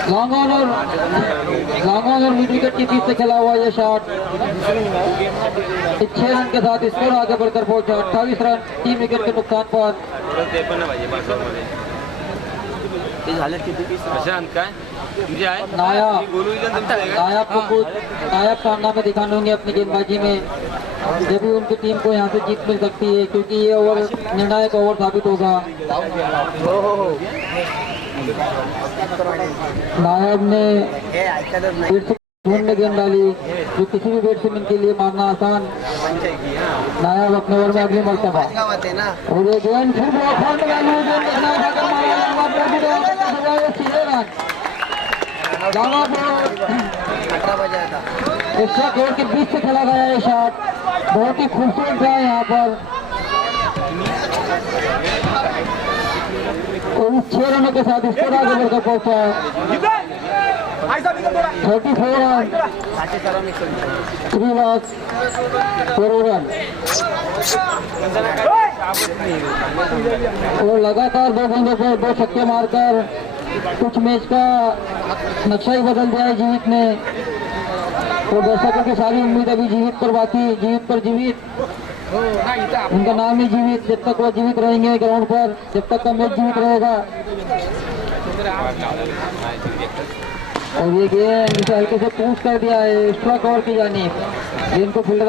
लॉन्ग ऑन और मिड विकेट के बीच से खेला हुआ ये शॉट 6 रन के साथ स्कोर आगे बढ़कर पहुंचा 28 रन 3 विकेट के नुकसान पर। नायाब कारनामे दिखाने होंगे अपनी गेंदबाजी में, जब भी उनकी टीम को यहाँ से जीत मिल सकती है, क्योंकि ये ओवर निर्णायक ओवर साबित होगा। नायाब ने ढूंढने गेंद डाली जो किसी भी बैट्समैन के लिए मारना आसान। नायाब अपने ओवर में अगली मरतबा और ये गेंद फिर एक्स्ट्रा कोर्ट के बीच से खेला गया ये शॉट बहुत ही खूबसूरत है यहाँ पर। और 6 रनों के साथ स्कोर आगे बढ़कर पहुंचा 34 रन 3 लॉस 4 रन। और लगातार 2 गेंदों पर 2 छक्के मारकर कुछ मैच का नक्शा ही बदल दिया है जीवित ने। और दर्शकों की सारी उम्मीद अभी जीवित पर बाकी, जीवित पर जीवित, उनका नाम ही जीवित। जब तक वो जीवित रहेंगे ग्राउंड पर, जब तक का मैच जीवित रहेगा। और ये गेंद जिसे हल्के से पूछ कर दिया है स्ट्राइक ओवर की जानिब। गेंद को फील्ड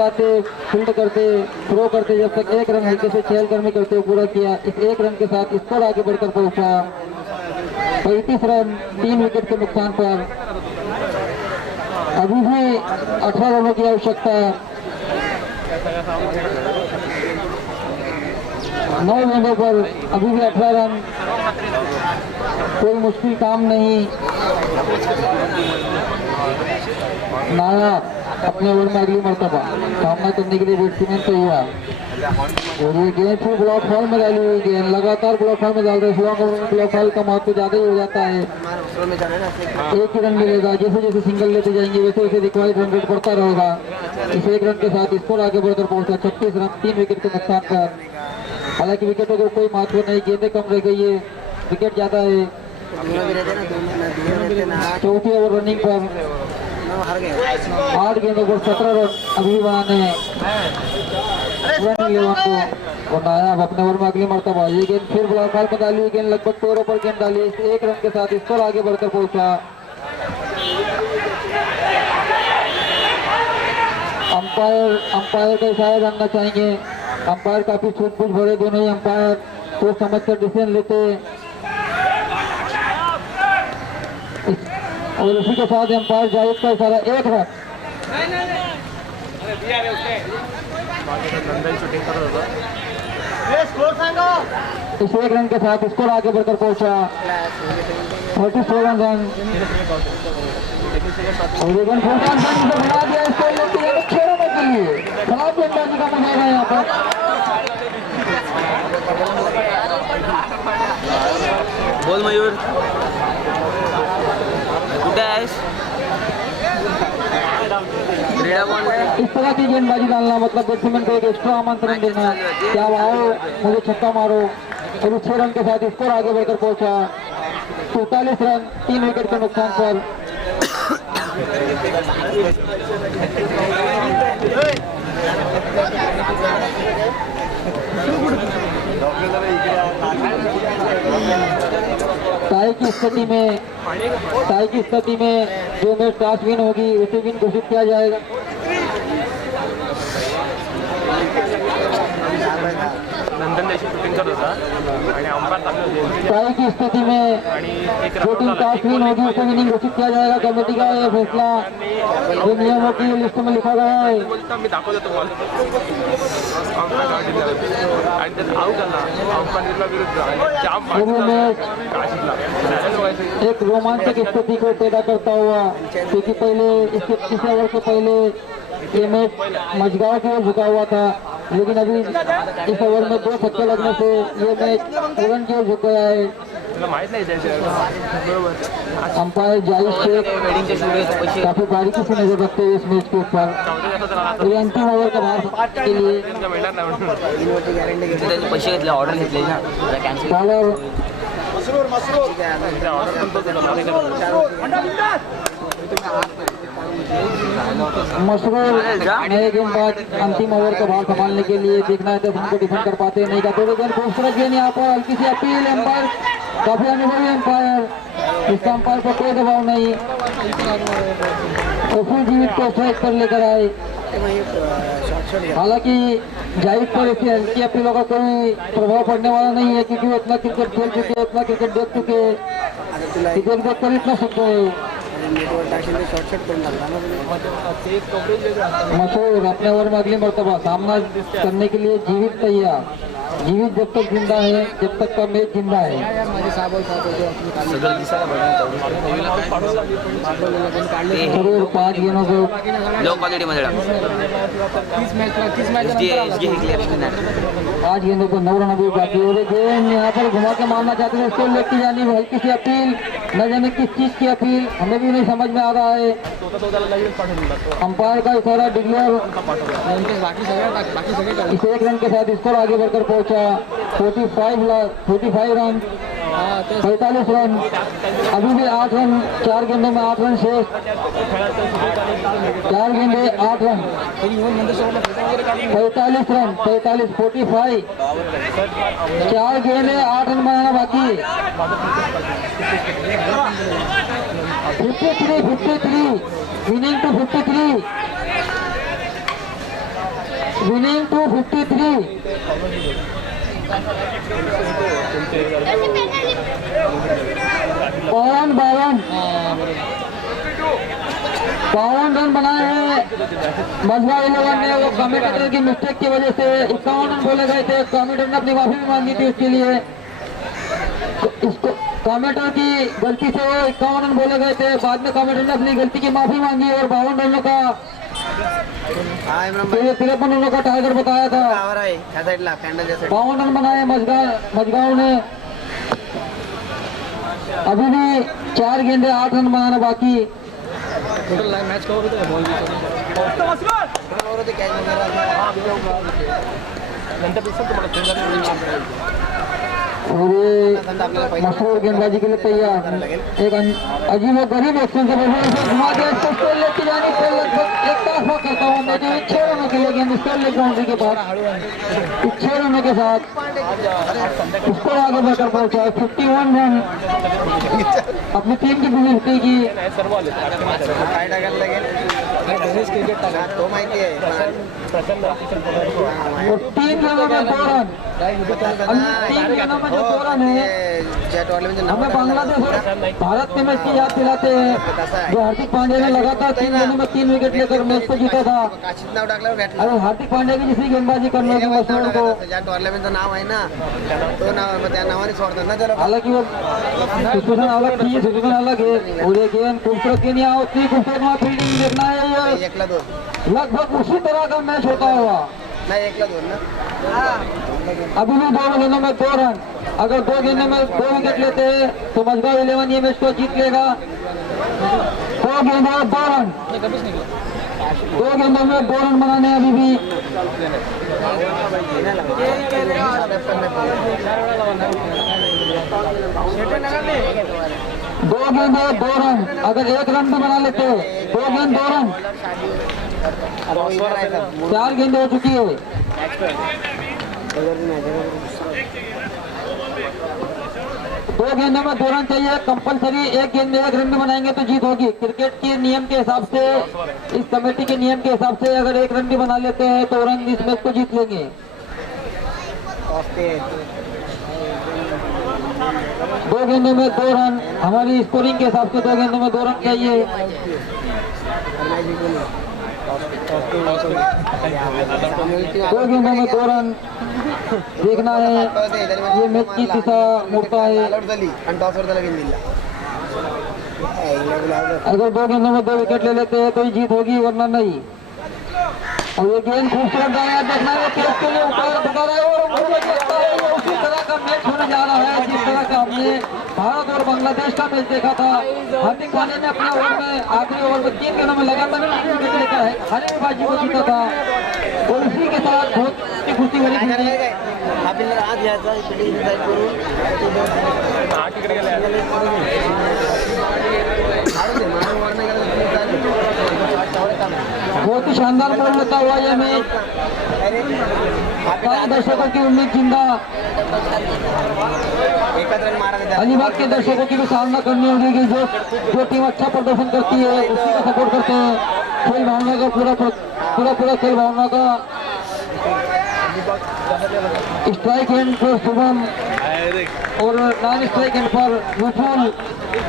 करते थ्रो करते जब तक 1 रन हल्के से चहलकदमी करते हुए पूरा किया। इस 1 रन के साथ स्कोर आगे बढ़कर पहुंचा 35 रन 3 विकेट के नुकसान पर। अभी भी 18 रनों की आवश्यकता है। 9 गेंदों पर अभी भी 18 रन, कोई मुश्किल काम नहीं। नायाब अपने ओवर में अगली मरतबा सामना करने के लिए बैट्समैन तैयार। और ये गेंद फिर ब्लॉक हॉल में डाली हुई गेंद, लगातार ब्लॉक हॉल में डाल रहे हैं। ब्लॉक हॉल का महत्व ज्यादा ही हो जाता है। 1 ही रन मिलेगा, जैसे जैसे सिंगल लेते जाएंगे वैसे वैसे रिक्वायर्ड रन रेट बढ़ता रहेगा। इस 1 रन के साथ स्कोर आगे बढ़कर पहुंचा 36 रन 3 विकेट के नुकसान पर। हालांकि विकेटों को कोई महत्व नहीं, गेंदें कम रह गई है, विकेट ज्यादा है। चौथी ओवर रनिंग पर 8 गेंदों पर 17 रन अभी बनाने हैं को। और नायाब अपने ओवर में अगली मरतबा ये गेंद फिर ब्लॉक हॉल में डाली, गेंद लगभग 13 पर गेंद डाली। इस 1 रन के साथ स्कोर आगे बढ़कर पहुंचा। अंपायर का इशारा जानना चाहेंगे। अंपायर काफी सूझबूझ भरे, दोनों ही अंपायर सोच समझ कर डिसीजन लेते। और उसी के साथ अंपायर जाहिद का इशारा 1 रन। इस 1 रन के साथ स्कोर आगे बढ़कर पहुंचा 37 रन। और ये रन बना दिया इसको 6 रनों के लिए। खराब गेंदबाजी का मजा है यहाँ पर। बोल मयूर इस तरह की गेंदबाजी डालना मतलब बैट्समैन को एक एक्स्ट्रा आमंत्रण देना, क्या आओ मुझे छक्का मारो। और 6 रन के साथ स्कोर आगे बढ़कर पहुंचा 43 रन 3 विकेट के नुकसान पर। टाई की स्थिति में जो मैच टॉस विन होगी उसे विन घोषित किया जाएगा। टाई की स्थिति में जो टीम टॉस विन होगी उसे विनिंग घोषित किया जाएगा। कमेटी का यह फैसला जो नियमों की लिस्ट में लिखा गया है। एक रोमांचक स्थिति को पैदा करता हुआ, क्योंकि पहले इसके 30 ओवर से पहले ये मैच मझगांव की ओर झुका हुआ था, लेकिन अभी इस ओवर में 2 छक्के लगने से ये मैच पूरन की ओर झुक गया है। अंपायर जाहिद शेख काफी बारीकी से नजर रखते हैं इस मैच के ऊपर। ये अंतिम ओवर का भार के लिए मशरूर नए गेंदबाज अंतिम ओवर का भार संभालने के लिए देखना है 10 रन को डिफेंड कर पाते हैं नहीं का। थोड़े गेंद खूबसूरत गेंद यहाँ पर, हल्की सी अपील। एम्पायर काफी अनुभवी एम्पायर, इसका अंपायर पर कोई दबाव नहीं, तो फिर जीवित को स्ट्राइक पर लेकर आए। हालांकि जाहिद पर ऐसी हल्की अपीलों का कोई प्रभाव पड़ने वाला नहीं है, क्योंकि वो इतना क्रिकेट खेल चुके, इतना क्रिकेट देख चुके, क्रिकेट देख कर इतना सीखते हैं। मशहूर अपने ओवर में अगली मरतबा सामना करने के लिए जीवित तैयार। जीवित जब तक जिंदा है, जब तक का मैच जिंदा है। जरूर 5 गेंदों को 5 गेंदों को 9 रन अभी बाकी हो रहे। गेंद यहाँ पर घुमा के मारना चाहते हैं, उसको लेके जानी हल्की सी अपील, न जाने किस चीज की अपील हमें भी नहीं समझ में आ रहा है। अंपायर का इशारा डिक्लेयर, इस 1 रन के साथ स्कोर आगे बढ़कर पहुंचा 45 रन 45 रन। अभी भी 8 रन, 4 गेंदों में 8 रन शेष, 4 गेंदे 8 रन, 45 रन 45 4 गेंदे 8 रन बनाना बाकी। 53 winning to 53 winning to 53। 52 run बनाए हैं मझगांव 11 ने। वो कमेंटेटर की मिस्टेक की वजह से 51 रन बोले गए थे। कमेंटेटर ने अपनी माफी भी मांगी थी उसके लिए। इसको कमेंटेटर की गलती से वो 51 रन बोले गए थे, बाद में कमेंटेटर ने अपनी गलती की माफी मांगी और 52 रनों का 53 रनों का टारगेट बताया था। 52 रन बनाए मझगांव ने। अभी भी 4 गेंदे 8 रन बनाना बाकी। मैच का और ये मशहूर गेंदबाजी के लिए तैयार। एक अजीब और गरीब एक्शन से घुमा के लेके जाने से लगभग एक तरफा करता हूँ मैं, जो 6 रनों के लिए गेंद स्कोर लेग बाउंड्री के बाद 6 रनों के साथ स्कोर आगे बढ़कर पहुंचा 51 रन अपनी टीम की विजय की। और 3 गेंदों में 2 रन, 3 गेंदों में जो 2 रन है हमें बांग्लादेश और भारत के मैच की याद दिलाते हैं, जो हार्दिक पांड्या ने लगातार 3 गेंदों में 3 विकेट लेकर मैच को जीता था। अरे हार्दिक पांड्या की जिसकी गेंदबाजी करने के मशहूर को हालांकि वो सिचुएशन अलग थी, सिचुएशन अलग है। और ये गेंद खूबसूरत गेंद यहाँ उतनी खूबसूरत फील्डिंग देखना है, लगभग उसी तरह का मैच होता हुआ। अभी भी 2 गेंदों में 2 रन, अगर 2 गेंदों में 2 विकेट लेते हैं तो मझगांव 11 ये मैच को जीत लेगा। 2 गेंदों में 2 रन, 2 गेंदों में 2 रन बनाने अभी भी। 2 गेंदे 2 रन, अगर 1 रन भी बना लेते 2 गेंद 2 रन, 4 गेंदे हो चुकी है। 2 गेंदों में 2 रन चाहिए कंपलसरी, 1 गेंद में 1 रन भी बनाएंगे तो जीत होगी। क्रिकेट के नियम के हिसाब से, इस कमेटी के नियम के हिसाब से अगर 1 रन भी बना लेते हैं तो रन इस मैच को जीत लेंगे। 2 गेंदों में 2 रन, हमारी स्कोरिंग के हिसाब से 2 गेंदों में 2 रन चाहिए। 2 गेंदों में 2 रन देखना है, ये मैच की दिशा मोड़ता है। अगर 2 गेंदों में 2 विकेट ले लेते हैं तो ही जीत होगी, वरना नहीं। और ये गेंद खूबसूरत देखना है, कैच के लिए ऊपर भगा रहा है और मुझे लगता है ये उसी तरह का मैच होने जा रहा है जिस तरह का हमने भारत और बांग्लादेश का मैच देखा था। हार्दिक पांड्या ने अपने ओवर में आखिरी ओवर में 3 गेंदों में लगातार 3 विकेट लेकर है हरी बाजी को जीता था और इसी के साथ बहुत खुशी भरी थी। बहुत ही शानदार बॉल लेता हुआ ये मैच, दर्शकों की उम्मीद जिंदा। अलीबाग के दर्शकों की भी सामना करनी होगी कि जो टीम अच्छा प्रदर्शन करती है उसी का सपोर्ट करते हैं। खेल भावना का पूरा खेल भावना का। स्ट्राइक एंड पर शुभम और नॉन स्ट्राइक एंड पर विपुल,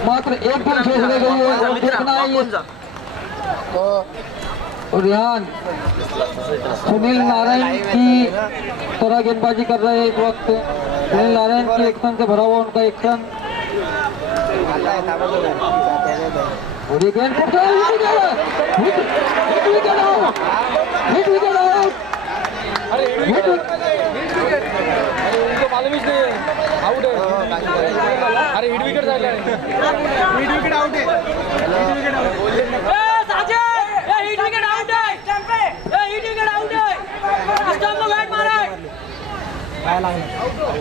मात्र 1 गेंद शेष रह गई है और देखना है ये रिहान सुनील नारायण की तरह गेंदबाजी कर रहे हैं इस वक्त। सुनील नारायण के एक्शन से भरा हुआ उनका एक्शन और ये गेंद मालूम ही नहीं आउट है। अरे हिट विकेट आउट है।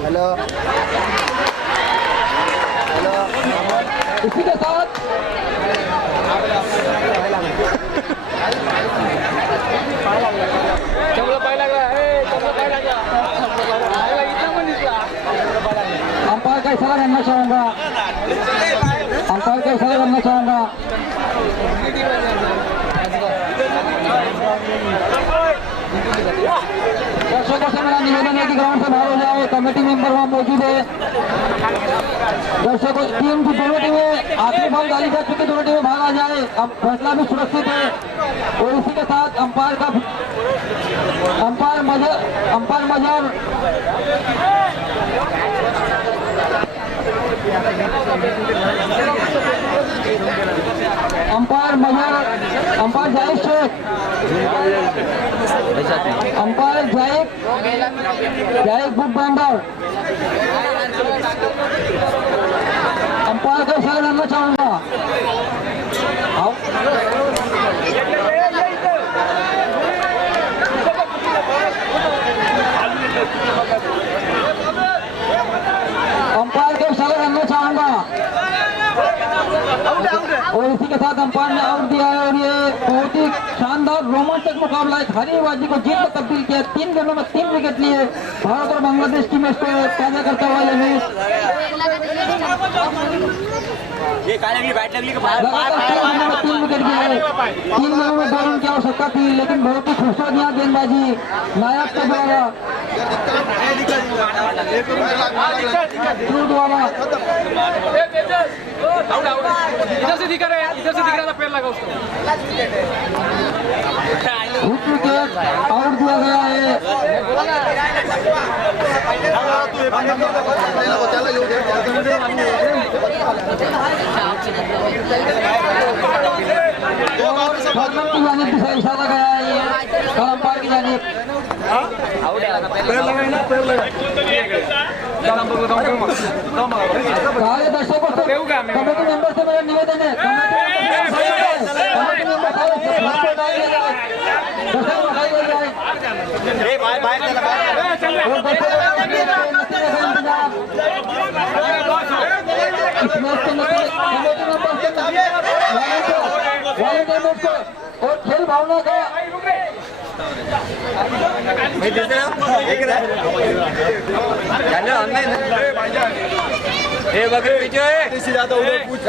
हेलो इसी के साथ अंपायर का इशारा करना चाहूंगा, अंपायर का इशारा करना चाहूंगा। दर्शकों से मेरा निवेदन है कि ग्राउंड से बाहर हो जाए, कमेटी मेंबर वहाँ मौजूद है। दर्शकों टीम की दोनों टीमें आखिरी बॉल डाली जा चुकी, दोनों टीमें बाहर आ जाए, अब फैसला भी सुरक्षित है। और इसी के साथ umpire Mazhar umpire Zahid Shaikh, umpire Zahid good boundary, umpire का इशारा करना चाहूंगा। अंपायर का इशारा करना चाहूंगा और इसी के साथ अंपायर ने आउट दिया है। और ये बहुत ही शानदार रोमांचक मुकाबला है, हारी बाजी को जीत में तब्दील किया। 3 गेंदों में 3 विकेट लिए भारत और बांग्लादेश की मैच को ताजा करता हुआ ये मैच ये बैट लगली 3 विकेट गिरे। 3 गेंदों में 2 रन की आवश्यकता थी, लेकिन बहुत ही खूबसूरत यहाँ गेंदबाजी नायब के द्वारा इधर से दिख रहा है, इधर से दिख रहा था, पैर लगा उसको। विकेट आउट दिया गया है। की जानिब से इशारा गया है ये अंपायर की जानिब। सारे दर्शकों से कमेटी मेंबर से मेरा निवेदन है, कमेटी और खेल भावना का बकरी पीछे ज्यादा उधर पूछ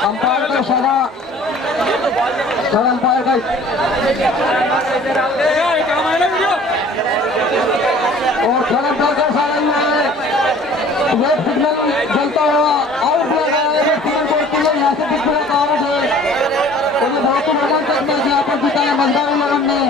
अंपायर का इशारा, अंपायर का और अंपायर का इशारा रेड सिग्नल जलता हुआ आउट दिया गया है। सिग्नल को यहाँ से बिल्कुल आउट है। बहुत ही मैदान तक मैच यहाँ पर जीता है मजदारी लगन ने।